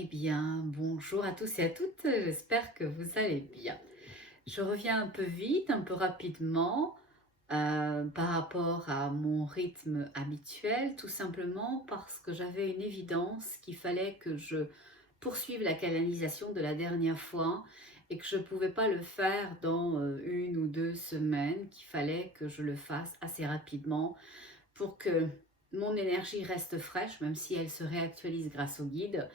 Eh bien, bonjour à tous et à toutes, j'espère que vous allez bien. Je reviens un peu vite, un peu rapidement par rapport à mon rythme habituel, tout simplement parce que j'avais une évidence qu'il fallait que je poursuive la canalisation de la dernière fois et que je ne pouvais pas le faire dans 1 ou 2 semaines, qu'il fallait que je le fasse assez rapidement pour que mon énergie reste fraîche, même si elle se réactualise grâce au guide,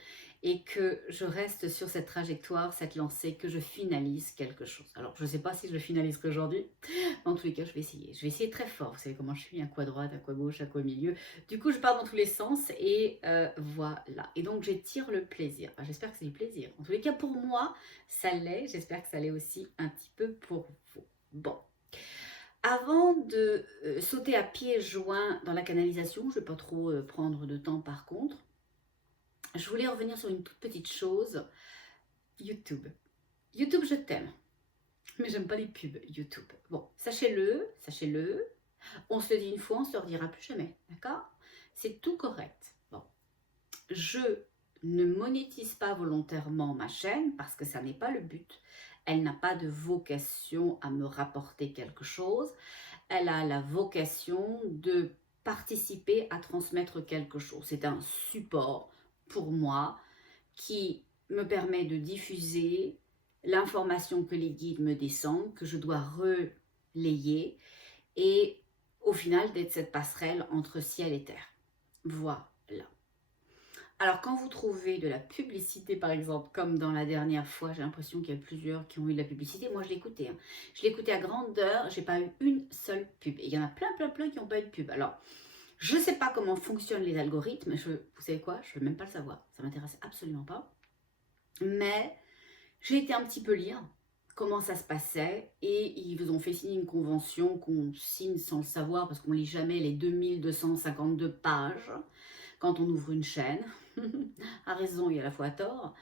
et que je reste sur cette trajectoire, cette lancée, que je finalise quelque chose. Alors, je ne sais pas si je le finaliserai aujourd'hui, mais en tous les cas, je vais essayer. Je vais essayer très fort. Vous savez comment je suis, un coup à droite, un coup à gauche, un coup au milieu. Du coup, je pars dans tous les sens et voilà. Et donc, j'étire le plaisir. Enfin, j'espère que c'est du plaisir. En tous les cas, pour moi, ça l'est. J'espère que ça l'est aussi un petit peu pour vous. Bon. Avant de sauter à pieds joints dans la canalisation, je ne vais pas trop prendre de temps par contre, je voulais revenir sur une toute petite chose, YouTube. YouTube, je t'aime, mais j'aime pas les pubs YouTube. Bon, sachez-le, on se le dit une fois, on se le redira plus jamais, d'accord? C'est tout correct. Bon, je ne monétise pas volontairement ma chaîne parce que ça n'est pas le but. Elle n'a pas de vocation à me rapporter quelque chose. Elle a la vocation de participer à transmettre quelque chose. C'est un support pour moi qui me permet de diffuser l'information que les guides me descendent, que je dois relayer et au final d'être cette passerelle entre ciel et terre. Voilà. Alors quand vous trouvez de la publicité par exemple, comme dans la dernière fois, j'ai l'impression qu'il y a plusieurs qui ont eu de la publicité, moi je l'ai écouté. Je l'ai écouté à grandeur, j'ai pas eu une seule pub. Et il y en a plein qui n'ont pas eu de pub. Alors, je ne sais pas comment fonctionnent les algorithmes, vous savez quoi, je ne veux même pas le savoir, ça m'intéresse absolument pas. Mais j'ai été un petit peu lire comment ça se passait et ils vous ont fait signer une convention qu'on signe sans le savoir parce qu'on lit jamais les 2252 pages quand on ouvre une chaîne, à raison et à la fois à tort,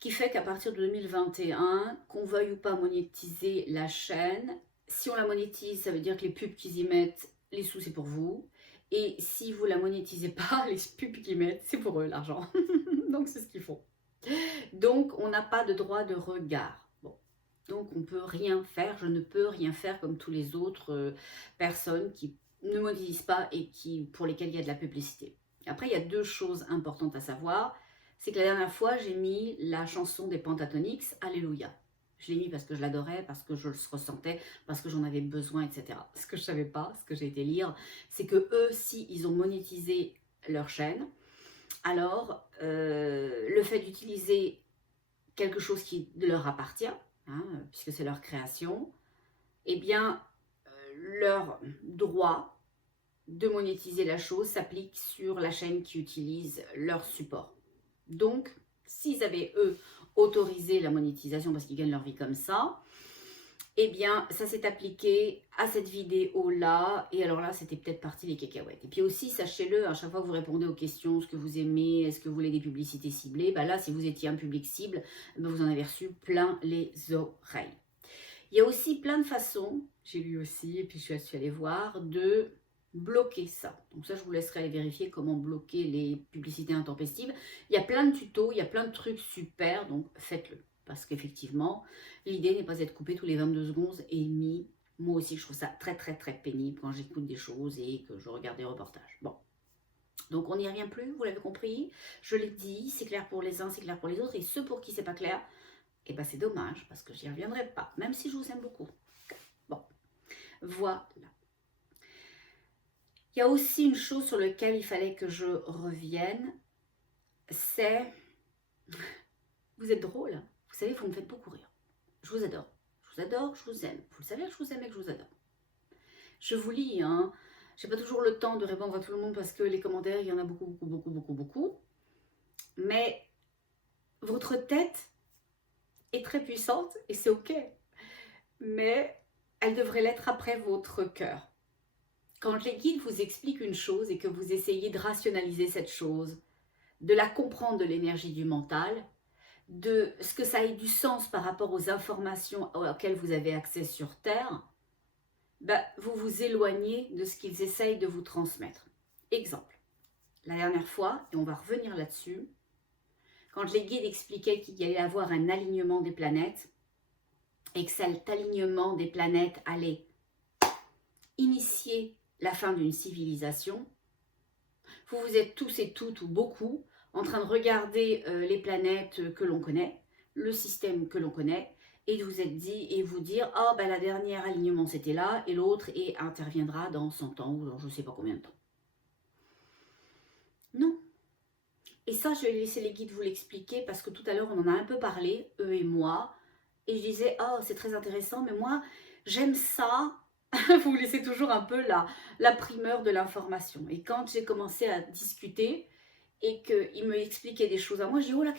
qui fait qu'à partir de 2021, qu'on veuille ou pas monétiser la chaîne, si on la monétise, ça veut dire que les pubs qu'ils y mettent, les sous c'est pour vous, et si vous la monétisez pas, les pubs qu'ils mettent, c'est pour eux l'argent. Donc c'est ce qu'ils font. Donc on n'a pas de droit de regard. Bon. Donc on peut rien faire, je ne peux rien faire comme tous les autres personnes qui ne monétisent pas et pour lesquelles il y a de la publicité. Après, il y a 2 choses importantes à savoir. C'est que la dernière fois, j'ai mis la chanson des Pentatonix, Alléluia. Je l'ai mis parce que je l'adorais, parce que je le ressentais, parce que j'en avais besoin, etc. Ce que je ne savais pas, ce que j'ai été lire, c'est que eux, si ils ont monétisé leur chaîne, alors le fait d'utiliser quelque chose qui leur appartient, puisque c'est leur création, eh bien, leur droit de monétiser la chose s'applique sur la chaîne qui utilise leur support. Donc, s'ils avaient, eux, autorisé la monétisation parce qu'ils gagnent leur vie comme ça, eh bien, ça s'est appliqué à cette vidéo-là. Et alors là, c'était peut-être parti les cacahuètes. Et puis aussi, sachez-le, à chaque fois que vous répondez aux questions, ce que vous aimez, est-ce que vous voulez des publicités ciblées, bah là, si vous étiez un public cible, bah vous en avez reçu plein les oreilles. Il y a aussi plein de façons, j'ai lu aussi, et puis je suis allée voir, de bloquer ça. Donc ça, je vous laisserai aller vérifier comment bloquer les publicités intempestives. Il y a plein de tutos, il y a plein de trucs super, donc faites-le. Parce qu'effectivement, l'idée n'est pas d'être coupé tous les 22 secondes et demi. Moi aussi, je trouve ça très pénible quand j'écoute des choses et que je regarde des reportages. Bon. Donc on n'y revient plus, vous l'avez compris. Je l'ai dit, c'est clair pour les uns, c'est clair pour les autres. Et ceux pour qui c'est pas clair, eh ben c'est dommage parce que j'y reviendrai pas, même si je vous aime beaucoup. Bon, voilà. Il y a aussi une chose sur laquelle il fallait que je revienne, c'est... Vous êtes drôle, hein. Vous savez, vous me faites beaucoup rire. Je vous adore. Je vous adore, je vous aime. Vous le savez que je vous aime et que je vous adore. Je vous lis, hein. J'ai pas toujours le temps de répondre à tout le monde parce que les commentaires, il y en a beaucoup. Mais votre tête est très puissante et c'est ok. Mais elle devrait l'être après votre cœur. Quand les guides vous expliquent une chose et que vous essayez de rationaliser cette chose, de la comprendre de l'énergie du mental, de ce que ça ait du sens par rapport aux informations auxquelles vous avez accès sur Terre, vous vous éloignez de ce qu'ils essayent de vous transmettre. Exemple, la dernière fois, et on va revenir là-dessus, quand les guides expliquaient qu'il y allait avoir un alignement des planètes, et que cet alignement des planètes allait initier la fin d'une civilisation, vous êtes tous et toutes, ou beaucoup, en train de regarder les planètes que l'on connaît, le système que l'on connaît, et de vous êtes dit, et vous dire, oh ben la dernière alignement c'était là, et l'autre interviendra dans 100 ans, ou dans je ne sais pas combien de temps. Non. Et ça, je vais laisser les guides vous l'expliquer, parce que tout à l'heure, on en a un peu parlé, eux et moi, et je disais, oh c'est très intéressant, mais moi, j'aime ça. Vous laissez toujours un peu la primeur de l'information. Et quand j'ai commencé à discuter, et qu'il me expliquait des choses à moi, je dis, oh là,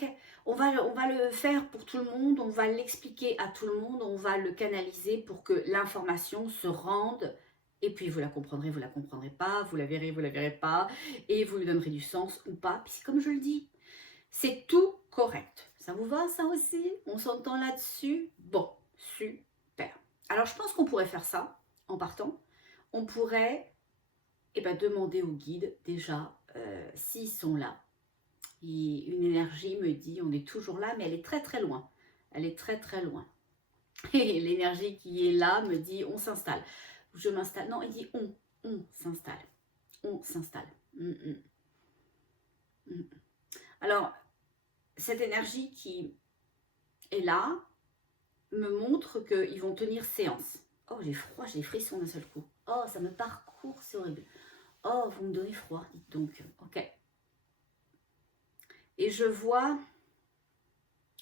on va le faire pour tout le monde, on va l'expliquer à tout le monde, on va le canaliser pour que l'information se rende, et puis vous la comprendrez pas, vous la verrez pas, et vous lui donnerez du sens ou pas. Puis comme je le dis, c'est tout correct. Ça vous va, ça aussi? On s'entend là-dessus? Bon, super. Alors, je pense qu'on pourrait faire ça en partant. On pourrait demander aux guides déjà s'ils sont là. Et une énergie me dit, on est toujours là, mais elle est très très loin. Elle est très très loin. Et l'énergie qui est là me dit, on s'installe. Je m'installe. Non, il dit, on s'installe. On s'installe. Alors, cette énergie qui est là me montre qu'ils vont tenir séance. Oh, j'ai froid, j'ai des frissons d'un seul coup. Oh, ça me parcourt, c'est horrible. Oh, vous me donnez froid, dites donc. Ok. Et je vois,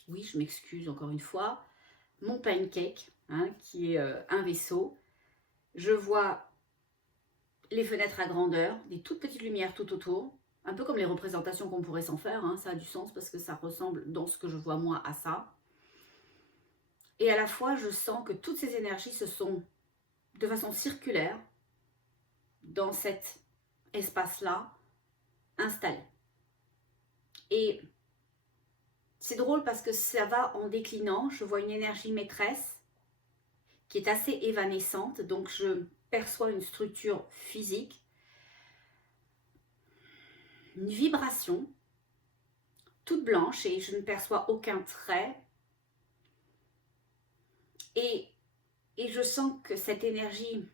oui, je m'excuse encore une fois, mon pancake, qui est un vaisseau. Je vois les fenêtres à grandeur, des toutes petites lumières tout autour, un peu comme les représentations qu'on pourrait s'en faire, ça a du sens parce que ça ressemble dans ce que je vois moi à ça. Et à la fois, je sens que toutes ces énergies se sont de façon circulaire dans cet espace-là installées. Et c'est drôle parce que ça va en déclinant. Je vois une énergie maîtresse qui est assez évanescente, donc je perçois une structure physique, une vibration toute blanche et je ne perçois aucun trait. Et je sens que cette énergie...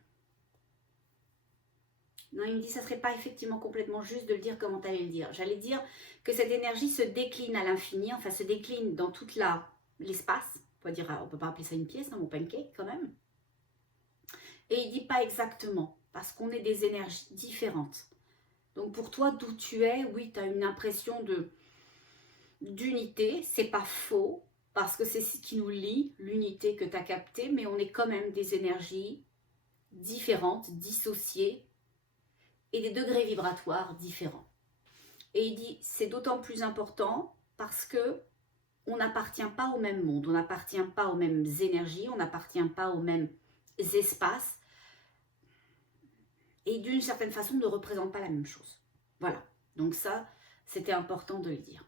Non, il me dit, ça ne serait pas effectivement complètement juste de le dire comme on allait le dire. J'allais dire que cette énergie se décline à l'infini, enfin se décline dans tout l'espace. On ne peut pas appeler ça une pièce, mon pancake quand même. Et il ne dit pas exactement, parce qu'on est des énergies différentes. Donc pour toi, d'où tu es, oui, tu as une impression d'unité, c'est pas faux, parce que c'est ce qui nous lie, l'unité que tu as captée, mais on est quand même des énergies différentes, dissociées, et des degrés vibratoires différents. Et il dit, c'est d'autant plus important parce que on n'appartient pas au même monde, on n'appartient pas aux mêmes énergies, on n'appartient pas aux mêmes espaces, et d'une certaine façon ne représente pas la même chose. Voilà, donc ça, c'était important de le dire.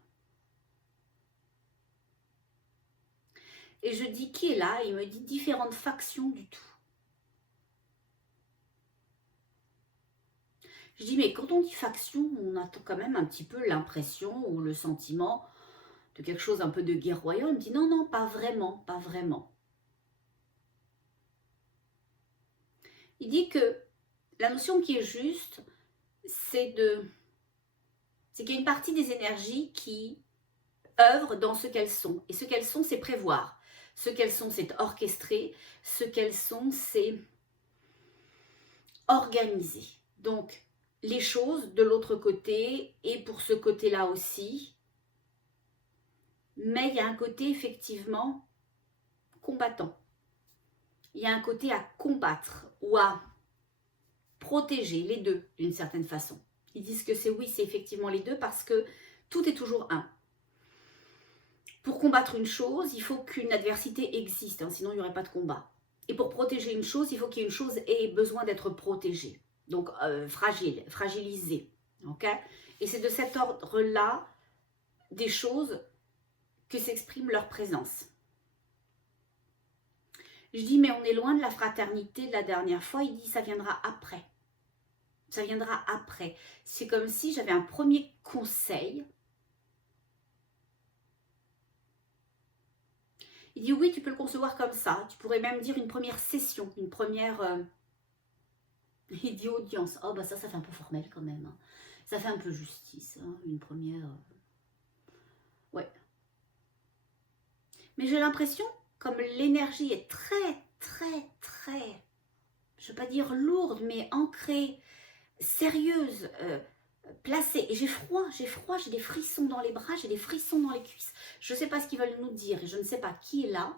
Et je dis, qui est là? Il me dit différentes factions du tout. Je dis, mais quand on dit faction, on a quand même un petit peu l'impression ou le sentiment de quelque chose un peu de guerroyant. Il me dit, non, non, pas vraiment, pas vraiment. Il dit que la notion qui est juste, c'est qu'il y a une partie des énergies qui œuvrent dans ce qu'elles sont. Et ce qu'elles sont, c'est prévoir. Ce qu'elles sont, c'est orchestrer. Ce qu'elles sont, c'est organiser. Donc, les choses de l'autre côté et pour ce côté-là aussi. Mais il y a un côté effectivement combattant. Il y a un côté à combattre ou à protéger, les deux d'une certaine façon. Ils disent que c'est oui, c'est effectivement les deux parce que tout est toujours un. Pour combattre une chose, il faut qu'une adversité existe, sinon il n'y aurait pas de combat. Et pour protéger une chose, il faut qu'une chose ait besoin d'être protégée. Donc fragile, fragilisée. Okay, et c'est de cet ordre-là des choses que s'exprime leur présence. Je dis, mais on est loin de la fraternité de la dernière fois. Il dit, ça viendra après. Ça viendra après. C'est comme si j'avais un premier conseil Il dit oui, tu peux le concevoir comme ça. Tu pourrais même dire une première session, une première... il dit audience. Oh bah ça fait un peu formel quand même. Hein. Ça fait un peu justice, hein, une première... Ouais. Mais j'ai l'impression, comme l'énergie est très, très, très, je ne veux pas dire lourde, mais ancrée, sérieuse, placée. Et j'ai froid, j'ai des frissons dans les bras, j'ai des frissons dans les cuisses. Je ne sais pas ce qu'ils veulent nous dire et je ne sais pas qui est là.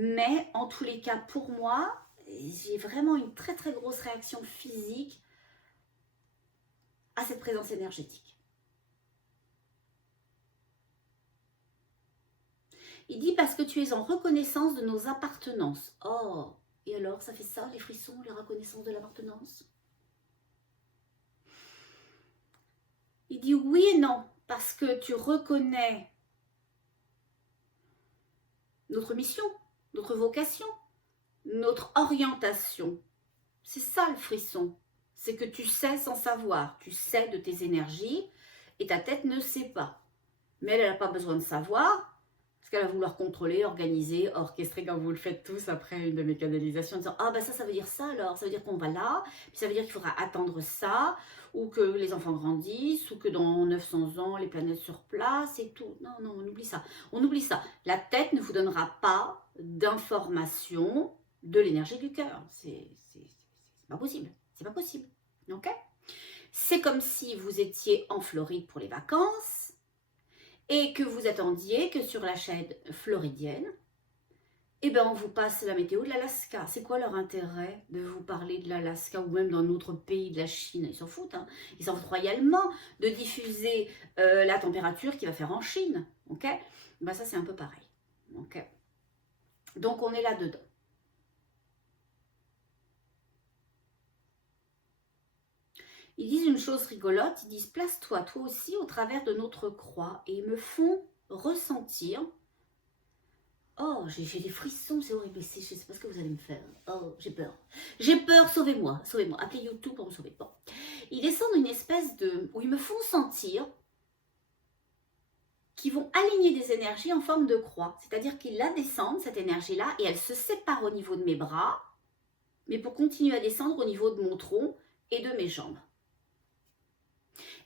Mais en tous les cas, pour moi, j'ai vraiment une très, très grosse réaction physique à cette présence énergétique. Il dit parce que tu es en reconnaissance de nos appartenances. Oh, et alors, ça fait ça, les frissons, les reconnaissances de l'appartenance? Il dit oui et non, parce que tu reconnais notre mission, notre vocation, notre orientation. C'est ça le frisson. C'est que tu sais sans savoir, tu sais de tes énergies et ta tête ne sait pas. Mais elle n'a pas besoin de savoir, parce qu'elle va vouloir contrôler, organiser, orchestrer comme vous le faites tous après une de mes canalisations, en disant ah ben ça veut dire ça alors, ça veut dire qu'on va là, puis ça veut dire qu'il faudra attendre ça, ou que les enfants grandissent, ou que dans 900 ans les planètes sur place et tout. Non, non, on oublie ça. On oublie ça. La tête ne vous donnera pas d'informations de l'énergie du cœur. C'est pas possible. C'est pas possible. Ok? C'est comme si vous étiez en Floride pour les vacances et que vous attendiez que sur la chaîne floridienne, eh ben on vous passe la météo de l'Alaska. C'est quoi leur intérêt de vous parler de l'Alaska ou même d'un autre pays de la Chine? Ils s'en foutent. Hein. Ils s'en foutent royalement de diffuser la température qu'il va faire en Chine. Ok? Ben ça, c'est un peu pareil. Ok? Donc, on est là-dedans. Ils disent une chose rigolote, ils disent place-toi toi aussi au travers de notre croix et ils me font ressentir. Oh, j'ai des frissons, c'est horrible, je ne sais pas ce que vous allez me faire. Oh, j'ai peur. J'ai peur, sauvez-moi, sauvez-moi. Appelez YouTube pour me sauver. Bon. Ils descendent une espèce de... où ils me font sentir qu'ils vont aligner des énergies en forme de croix. C'est-à-dire qu'ils la descendent, cette énergie-là, et elle se sépare au niveau de mes bras, mais pour continuer à descendre au niveau de mon tronc et de mes jambes.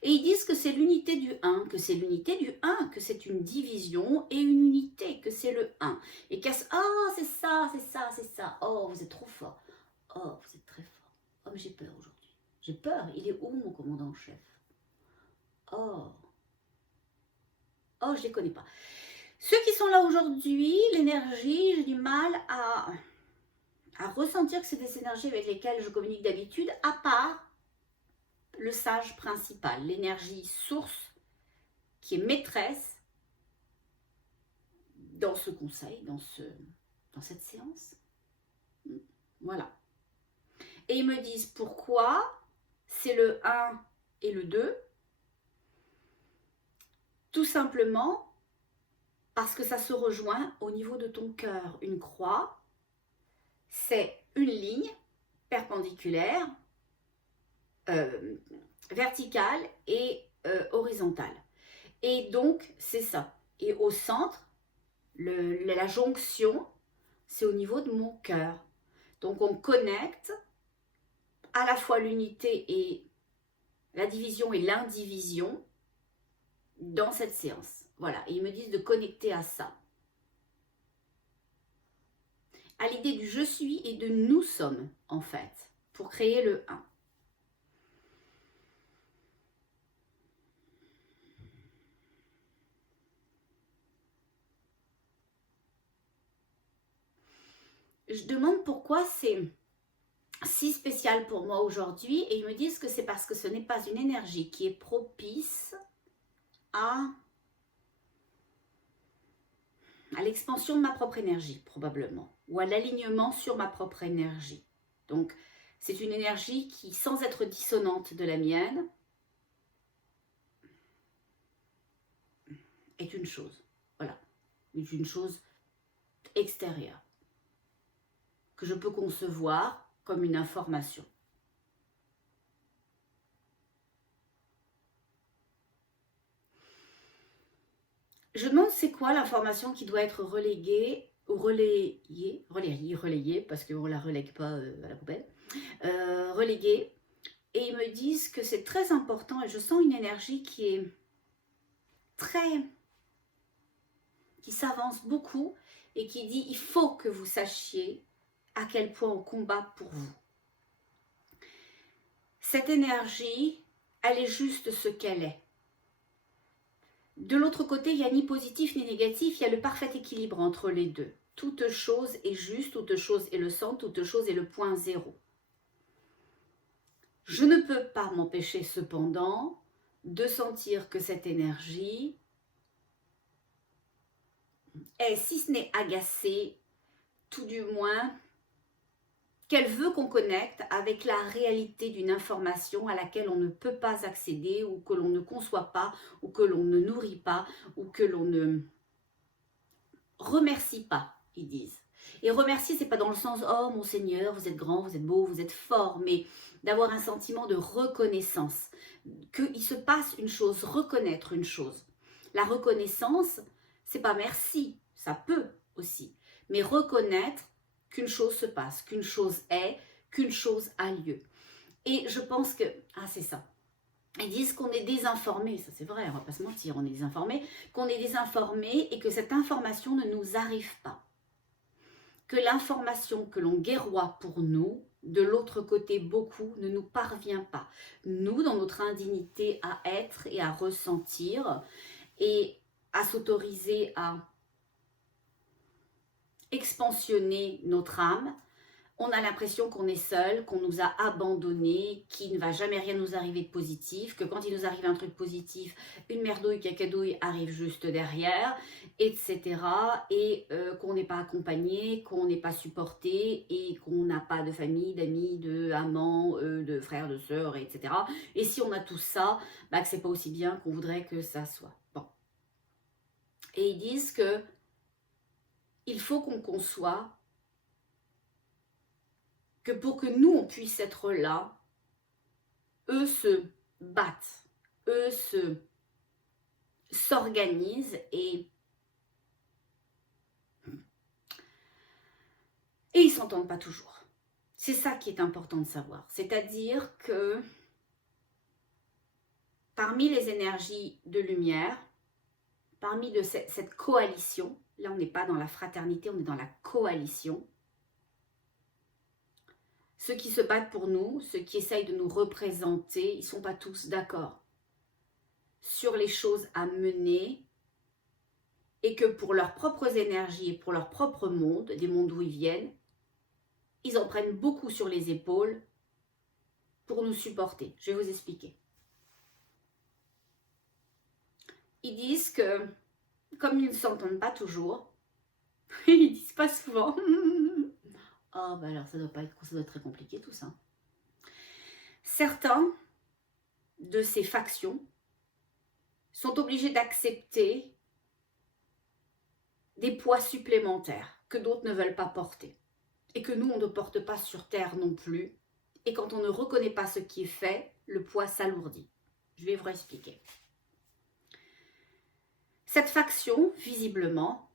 Et ils disent que c'est l'unité du 1, que c'est l'unité du 1, que c'est une division et une unité, que c'est le 1. Et qu'est-ce... Oh, c'est ça, c'est ça, c'est ça. Oh, vous êtes trop fort. Oh, vous êtes très fort. Oh, mais j'ai peur aujourd'hui. J'ai peur. Il est où, mon commandant en chef? Oh. Oh, je ne les connais pas. Ceux qui sont là aujourd'hui, l'énergie, j'ai du mal à ressentir que c'est des énergies avec lesquelles je communique d'habitude, à part le sage principal, l'énergie source qui est maîtresse dans ce conseil, dans cette séance. Voilà. Et ils me disent pourquoi c'est le 1 et le 2. Tout simplement parce que ça se rejoint au niveau de ton cœur. Une croix, c'est une ligne perpendiculaire, verticale et horizontale. Et donc, c'est ça. Et au centre, la jonction, c'est au niveau de mon cœur. Donc, on connecte à la fois l'unité et la division et l'indivision dans cette séance. Voilà, et ils me disent de connecter à ça. À l'idée du je suis et de nous sommes, en fait, pour créer le 1. Je demande pourquoi c'est si spécial pour moi aujourd'hui et ils me disent que c'est parce que ce n'est pas une énergie qui est propice à l'expansion de ma propre énergie, probablement, ou à l'alignement sur ma propre énergie. Donc, c'est une énergie qui, sans être dissonante de la mienne, est une chose. Voilà, est une chose extérieure que je peux concevoir comme une information. Je demande c'est quoi l'information qui doit être reléguée relayée, parce qu'on ne la relègue pas à la poubelle, reléguée, et ils me disent que c'est très important, et je sens une énergie qui s'avance beaucoup, et qui dit, il faut que vous sachiez à quel point on combat pour vous. Cette énergie, elle est juste ce qu'elle est. De l'autre côté, il n'y a ni positif ni négatif, il y a le parfait équilibre entre les deux. Toute chose est juste, toute chose est le centre, toute chose est le point zéro. Je ne peux pas m'empêcher cependant de sentir que cette énergie est, si ce n'est agacée, tout du moins qu'elle veut qu'on connecte avec la réalité d'une information à laquelle on ne peut pas accéder, ou que l'on ne conçoit pas, ou que l'on ne nourrit pas, ou que l'on ne remercie pas, ils disent. Et remercier, c'est pas dans le sens « Oh mon Seigneur, vous êtes grand, vous êtes beau, vous êtes fort », mais d'avoir un sentiment de reconnaissance, qu'il se passe une chose, reconnaître une chose. La reconnaissance, c'est pas merci, ça peut aussi, mais reconnaître qu'une chose se passe, qu'une chose est, qu'une chose a lieu. Et je pense que, c'est ça. Ils disent qu'on est désinformé, ça c'est vrai, on va pas se mentir, on est désinformé, qu'on est désinformé et que cette information ne nous arrive pas. Que l'information que l'on guerroie pour nous, de l'autre côté beaucoup, ne nous parvient pas. Nous, dans notre indignité à être et à ressentir et à s'autoriser à expansionner notre âme, on a l'impression qu'on est seul, qu'on nous a abandonnés, qu'il ne va jamais rien nous arriver de positif, que quand il nous arrive un truc positif, une merdouille, cacadouille arrive juste derrière, etc. Et qu'on n'est pas accompagné, qu'on n'est pas supporté, et qu'on n'a pas de famille, d'amis, d'amants, de frères, de sœurs, etc. Et si on a tout ça, que c'est pas aussi bien qu'on voudrait que ça soit. Bon. Et ils disent que il faut qu'on conçoive que pour que nous, on puisse être là, eux se battent, eux s'organisent et ils ne s'entendent pas toujours. C'est ça qui est important de savoir. C'est-à-dire que parmi les énergies de lumière, parmi cette coalition, là on n'est pas dans la fraternité, on est dans la coalition, ceux qui se battent pour nous, ceux qui essayent de nous représenter, ils ne sont pas tous d'accord sur les choses à mener, et que pour leurs propres énergies et pour leur propre monde, des mondes où ils viennent, ils en prennent beaucoup sur les épaules pour nous supporter. Je vais vous expliquer. Ils disent que, comme ils ne s'entendent pas toujours, ils disent pas souvent, alors ça doit être très compliqué tout ça. Certains de ces factions sont obligés d'accepter des poids supplémentaires que d'autres ne veulent pas porter. Et que nous, on ne porte pas sur Terre non plus. Et quand on ne reconnaît pas ce qui est fait, le poids s'alourdit. Je vais vous expliquer. Cette faction, visiblement,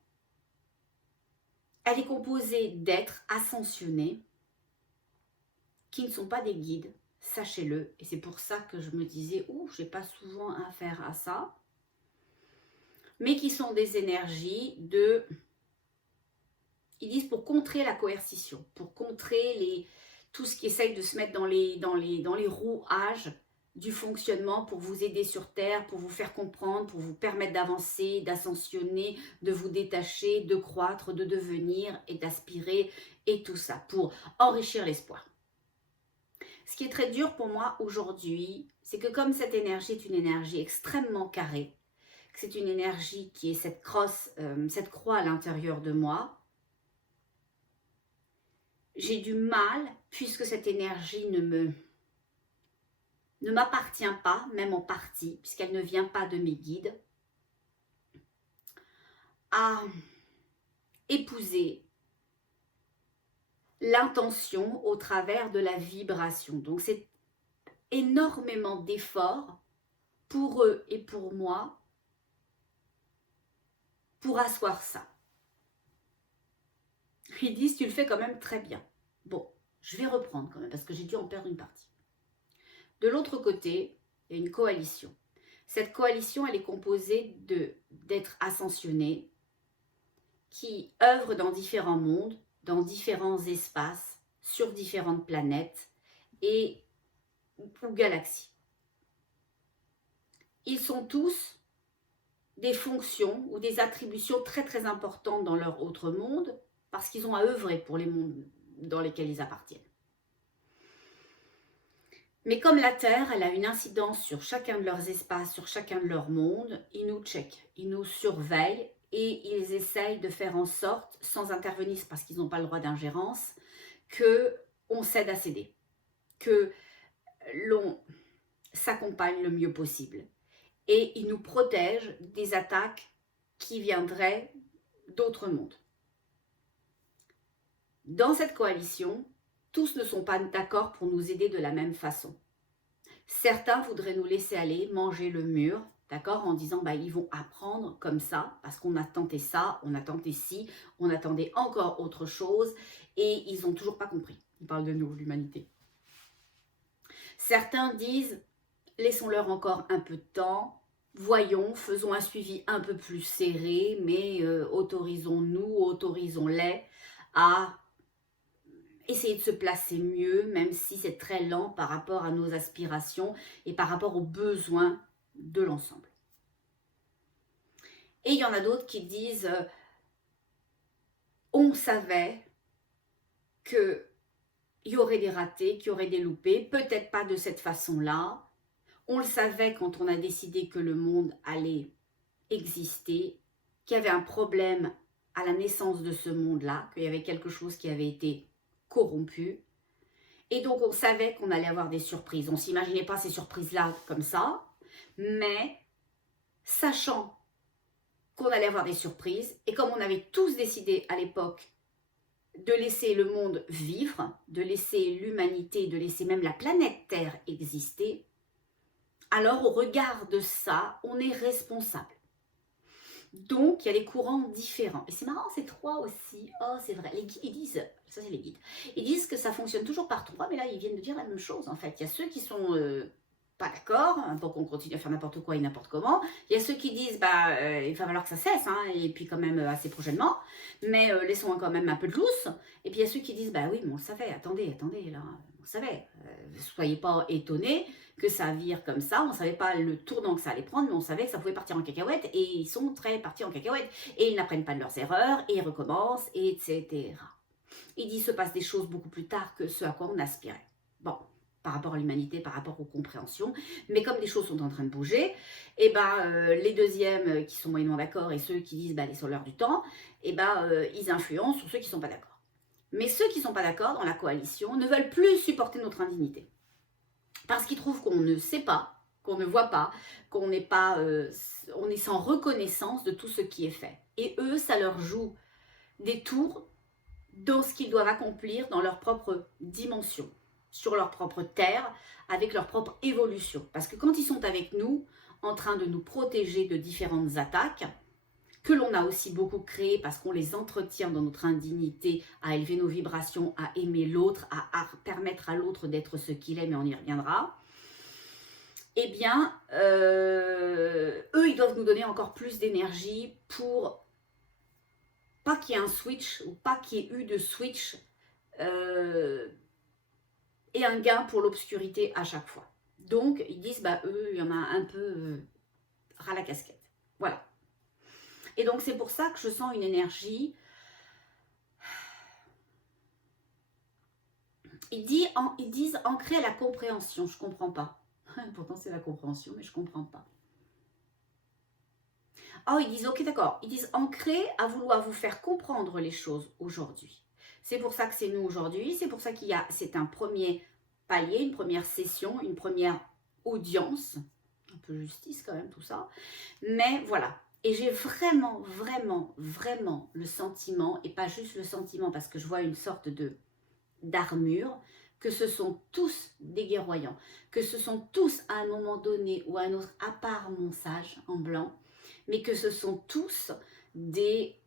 elle est composée d'êtres ascensionnés qui ne sont pas des guides, sachez-le. Et c'est pour ça que je me disais, je n'ai pas souvent affaire à ça. Mais qui sont des énergies de... Ils disent pour contrer la coercition, pour contrer tout ce qui essaye de se mettre dans les rouages du fonctionnement, pour vous aider sur Terre, pour vous faire comprendre, pour vous permettre d'avancer, d'ascensionner, de vous détacher, de croître, de devenir et d'aspirer, et tout ça, pour enrichir l'espoir. Ce qui est très dur pour moi aujourd'hui, c'est que comme cette énergie est une énergie extrêmement carrée, que c'est une énergie qui est cette croix à l'intérieur de moi, j'ai du mal, puisque cette énergie ne m'appartient pas, même en partie, puisqu'elle ne vient pas de mes guides, à épouser l'intention au travers de la vibration. Donc c'est énormément d'efforts pour eux et pour moi pour asseoir ça. Ils disent, tu le fais quand même très bien. Bon, je vais reprendre quand même, parce que j'ai dû en perdre une partie. De l'autre côté, il y a une coalition. Cette coalition, elle est composée d'êtres ascensionnés qui œuvrent dans différents mondes, dans différents espaces, sur différentes planètes et ou galaxies. Ils sont tous des fonctions ou des attributions très très importantes dans leur autre monde parce qu'ils ont à œuvrer pour les mondes dans lesquels ils appartiennent. Mais comme la Terre, elle a une incidence sur chacun de leurs espaces, sur chacun de leurs mondes, ils nous checkent, ils nous surveillent et ils essayent de faire en sorte, sans intervenir parce qu'ils n'ont pas le droit d'ingérence, qu'on cède à céder, que l'on s'accompagne le mieux possible. Et ils nous protègent des attaques qui viendraient d'autres mondes. Dans cette coalition, tous ne sont pas d'accord pour nous aider de la même façon. Certains voudraient nous laisser aller, manger le mur, d'accord, en disant ils vont apprendre comme ça, parce qu'on a tenté ça, on a tenté ci, on attendait encore autre chose, et ils n'ont toujours pas compris. Ils parlent de nous, l'humanité. Certains disent, laissons-leur encore un peu de temps, voyons, faisons un suivi un peu plus serré, mais autorisons-les à essayer de se placer mieux, même si c'est très lent par rapport à nos aspirations et par rapport aux besoins de l'ensemble. Et il y en a d'autres qui disent on savait qu'il y aurait des ratés, qu'il y aurait des loupés, peut-être pas de cette façon-là. On le savait quand on a décidé que le monde allait exister, qu'il y avait un problème à la naissance de ce monde-là, qu'il y avait quelque chose qui avait été corrompu. Et donc, on savait qu'on allait avoir des surprises. On ne s'imaginait pas ces surprises-là comme ça, mais sachant qu'on allait avoir des surprises, et comme on avait tous décidé à l'époque de laisser le monde vivre, de laisser l'humanité, de laisser même la planète Terre exister, alors au regard de ça, on est responsable. Donc, il y a des courants différents. Et c'est marrant, c'est trois aussi. Oh, c'est vrai. Les guides, ils disent, ça c'est les guides, ils disent que ça fonctionne toujours par trois, mais là, ils viennent de dire la même chose, en fait. Il y a ceux qui sont pas d'accord, pour qu'on continue à faire n'importe quoi et n'importe comment. Il y a ceux qui disent, il va falloir que ça cesse, hein, et puis quand même assez prochainement, mais laissons quand même un peu de lousse. Et puis il y a ceux qui disent, oui, mais on le savait, attendez, là, on le savait. Soyez pas étonnés que ça vire comme ça, on ne savait pas le tournant que ça allait prendre, mais on savait que ça pouvait partir en cacahuète, et ils sont très partis en cacahuète, et ils n'apprennent pas de leurs erreurs, et ils recommencent, etc. Il dit, il se passe des choses beaucoup plus tard que ce à quoi on aspirait. Bon, par rapport à l'humanité, par rapport aux compréhensions, mais comme les choses sont en train de bouger, les deuxièmes qui sont moyennement d'accord, et ceux qui disent, laissons l'heure du temps, ils influencent sur ceux qui ne sont pas d'accord. Mais ceux qui ne sont pas d'accord dans la coalition ne veulent plus supporter notre indignité. Parce qu'ils trouvent qu'on ne sait pas, qu'on ne voit pas, qu'on n'est pas, on est sans reconnaissance de tout ce qui est fait. Et eux, ça leur joue des tours dans ce qu'ils doivent accomplir dans leur propre dimension, sur leur propre terre, avec leur propre évolution. Parce que quand ils sont avec nous, en train de nous protéger de différentes attaques, que l'on a aussi beaucoup créé parce qu'on les entretient dans notre indignité, à élever nos vibrations, à aimer l'autre, à permettre à l'autre d'être ce qu'il est, mais on y reviendra, eux, ils doivent nous donner encore plus d'énergie pour pas qu'il y ait un switch, ou pas qu'il y ait eu de switch, et un gain pour l'obscurité à chaque fois. Donc, ils disent, eux, il y en a un peu ras la casquette. Voilà. Et donc, c'est pour ça que je sens une énergie. Ils disent ancré à la compréhension. Je ne comprends pas. Pourtant, c'est la compréhension, mais je ne comprends pas. Oh, ils disent, ok, d'accord. Ils disent ancré à vouloir vous faire comprendre les choses aujourd'hui. C'est pour ça que c'est nous aujourd'hui. C'est pour ça c'est un premier palier, une première session, une première audience. Un peu justice quand même, tout ça. Mais voilà. Et j'ai vraiment, vraiment, vraiment le sentiment, et pas juste le sentiment, parce que je vois une sorte d'armure, que ce sont tous des guerroyants, que ce sont tous à un moment donné ou à un autre, à part mon sage en blanc, mais que ce sont tous des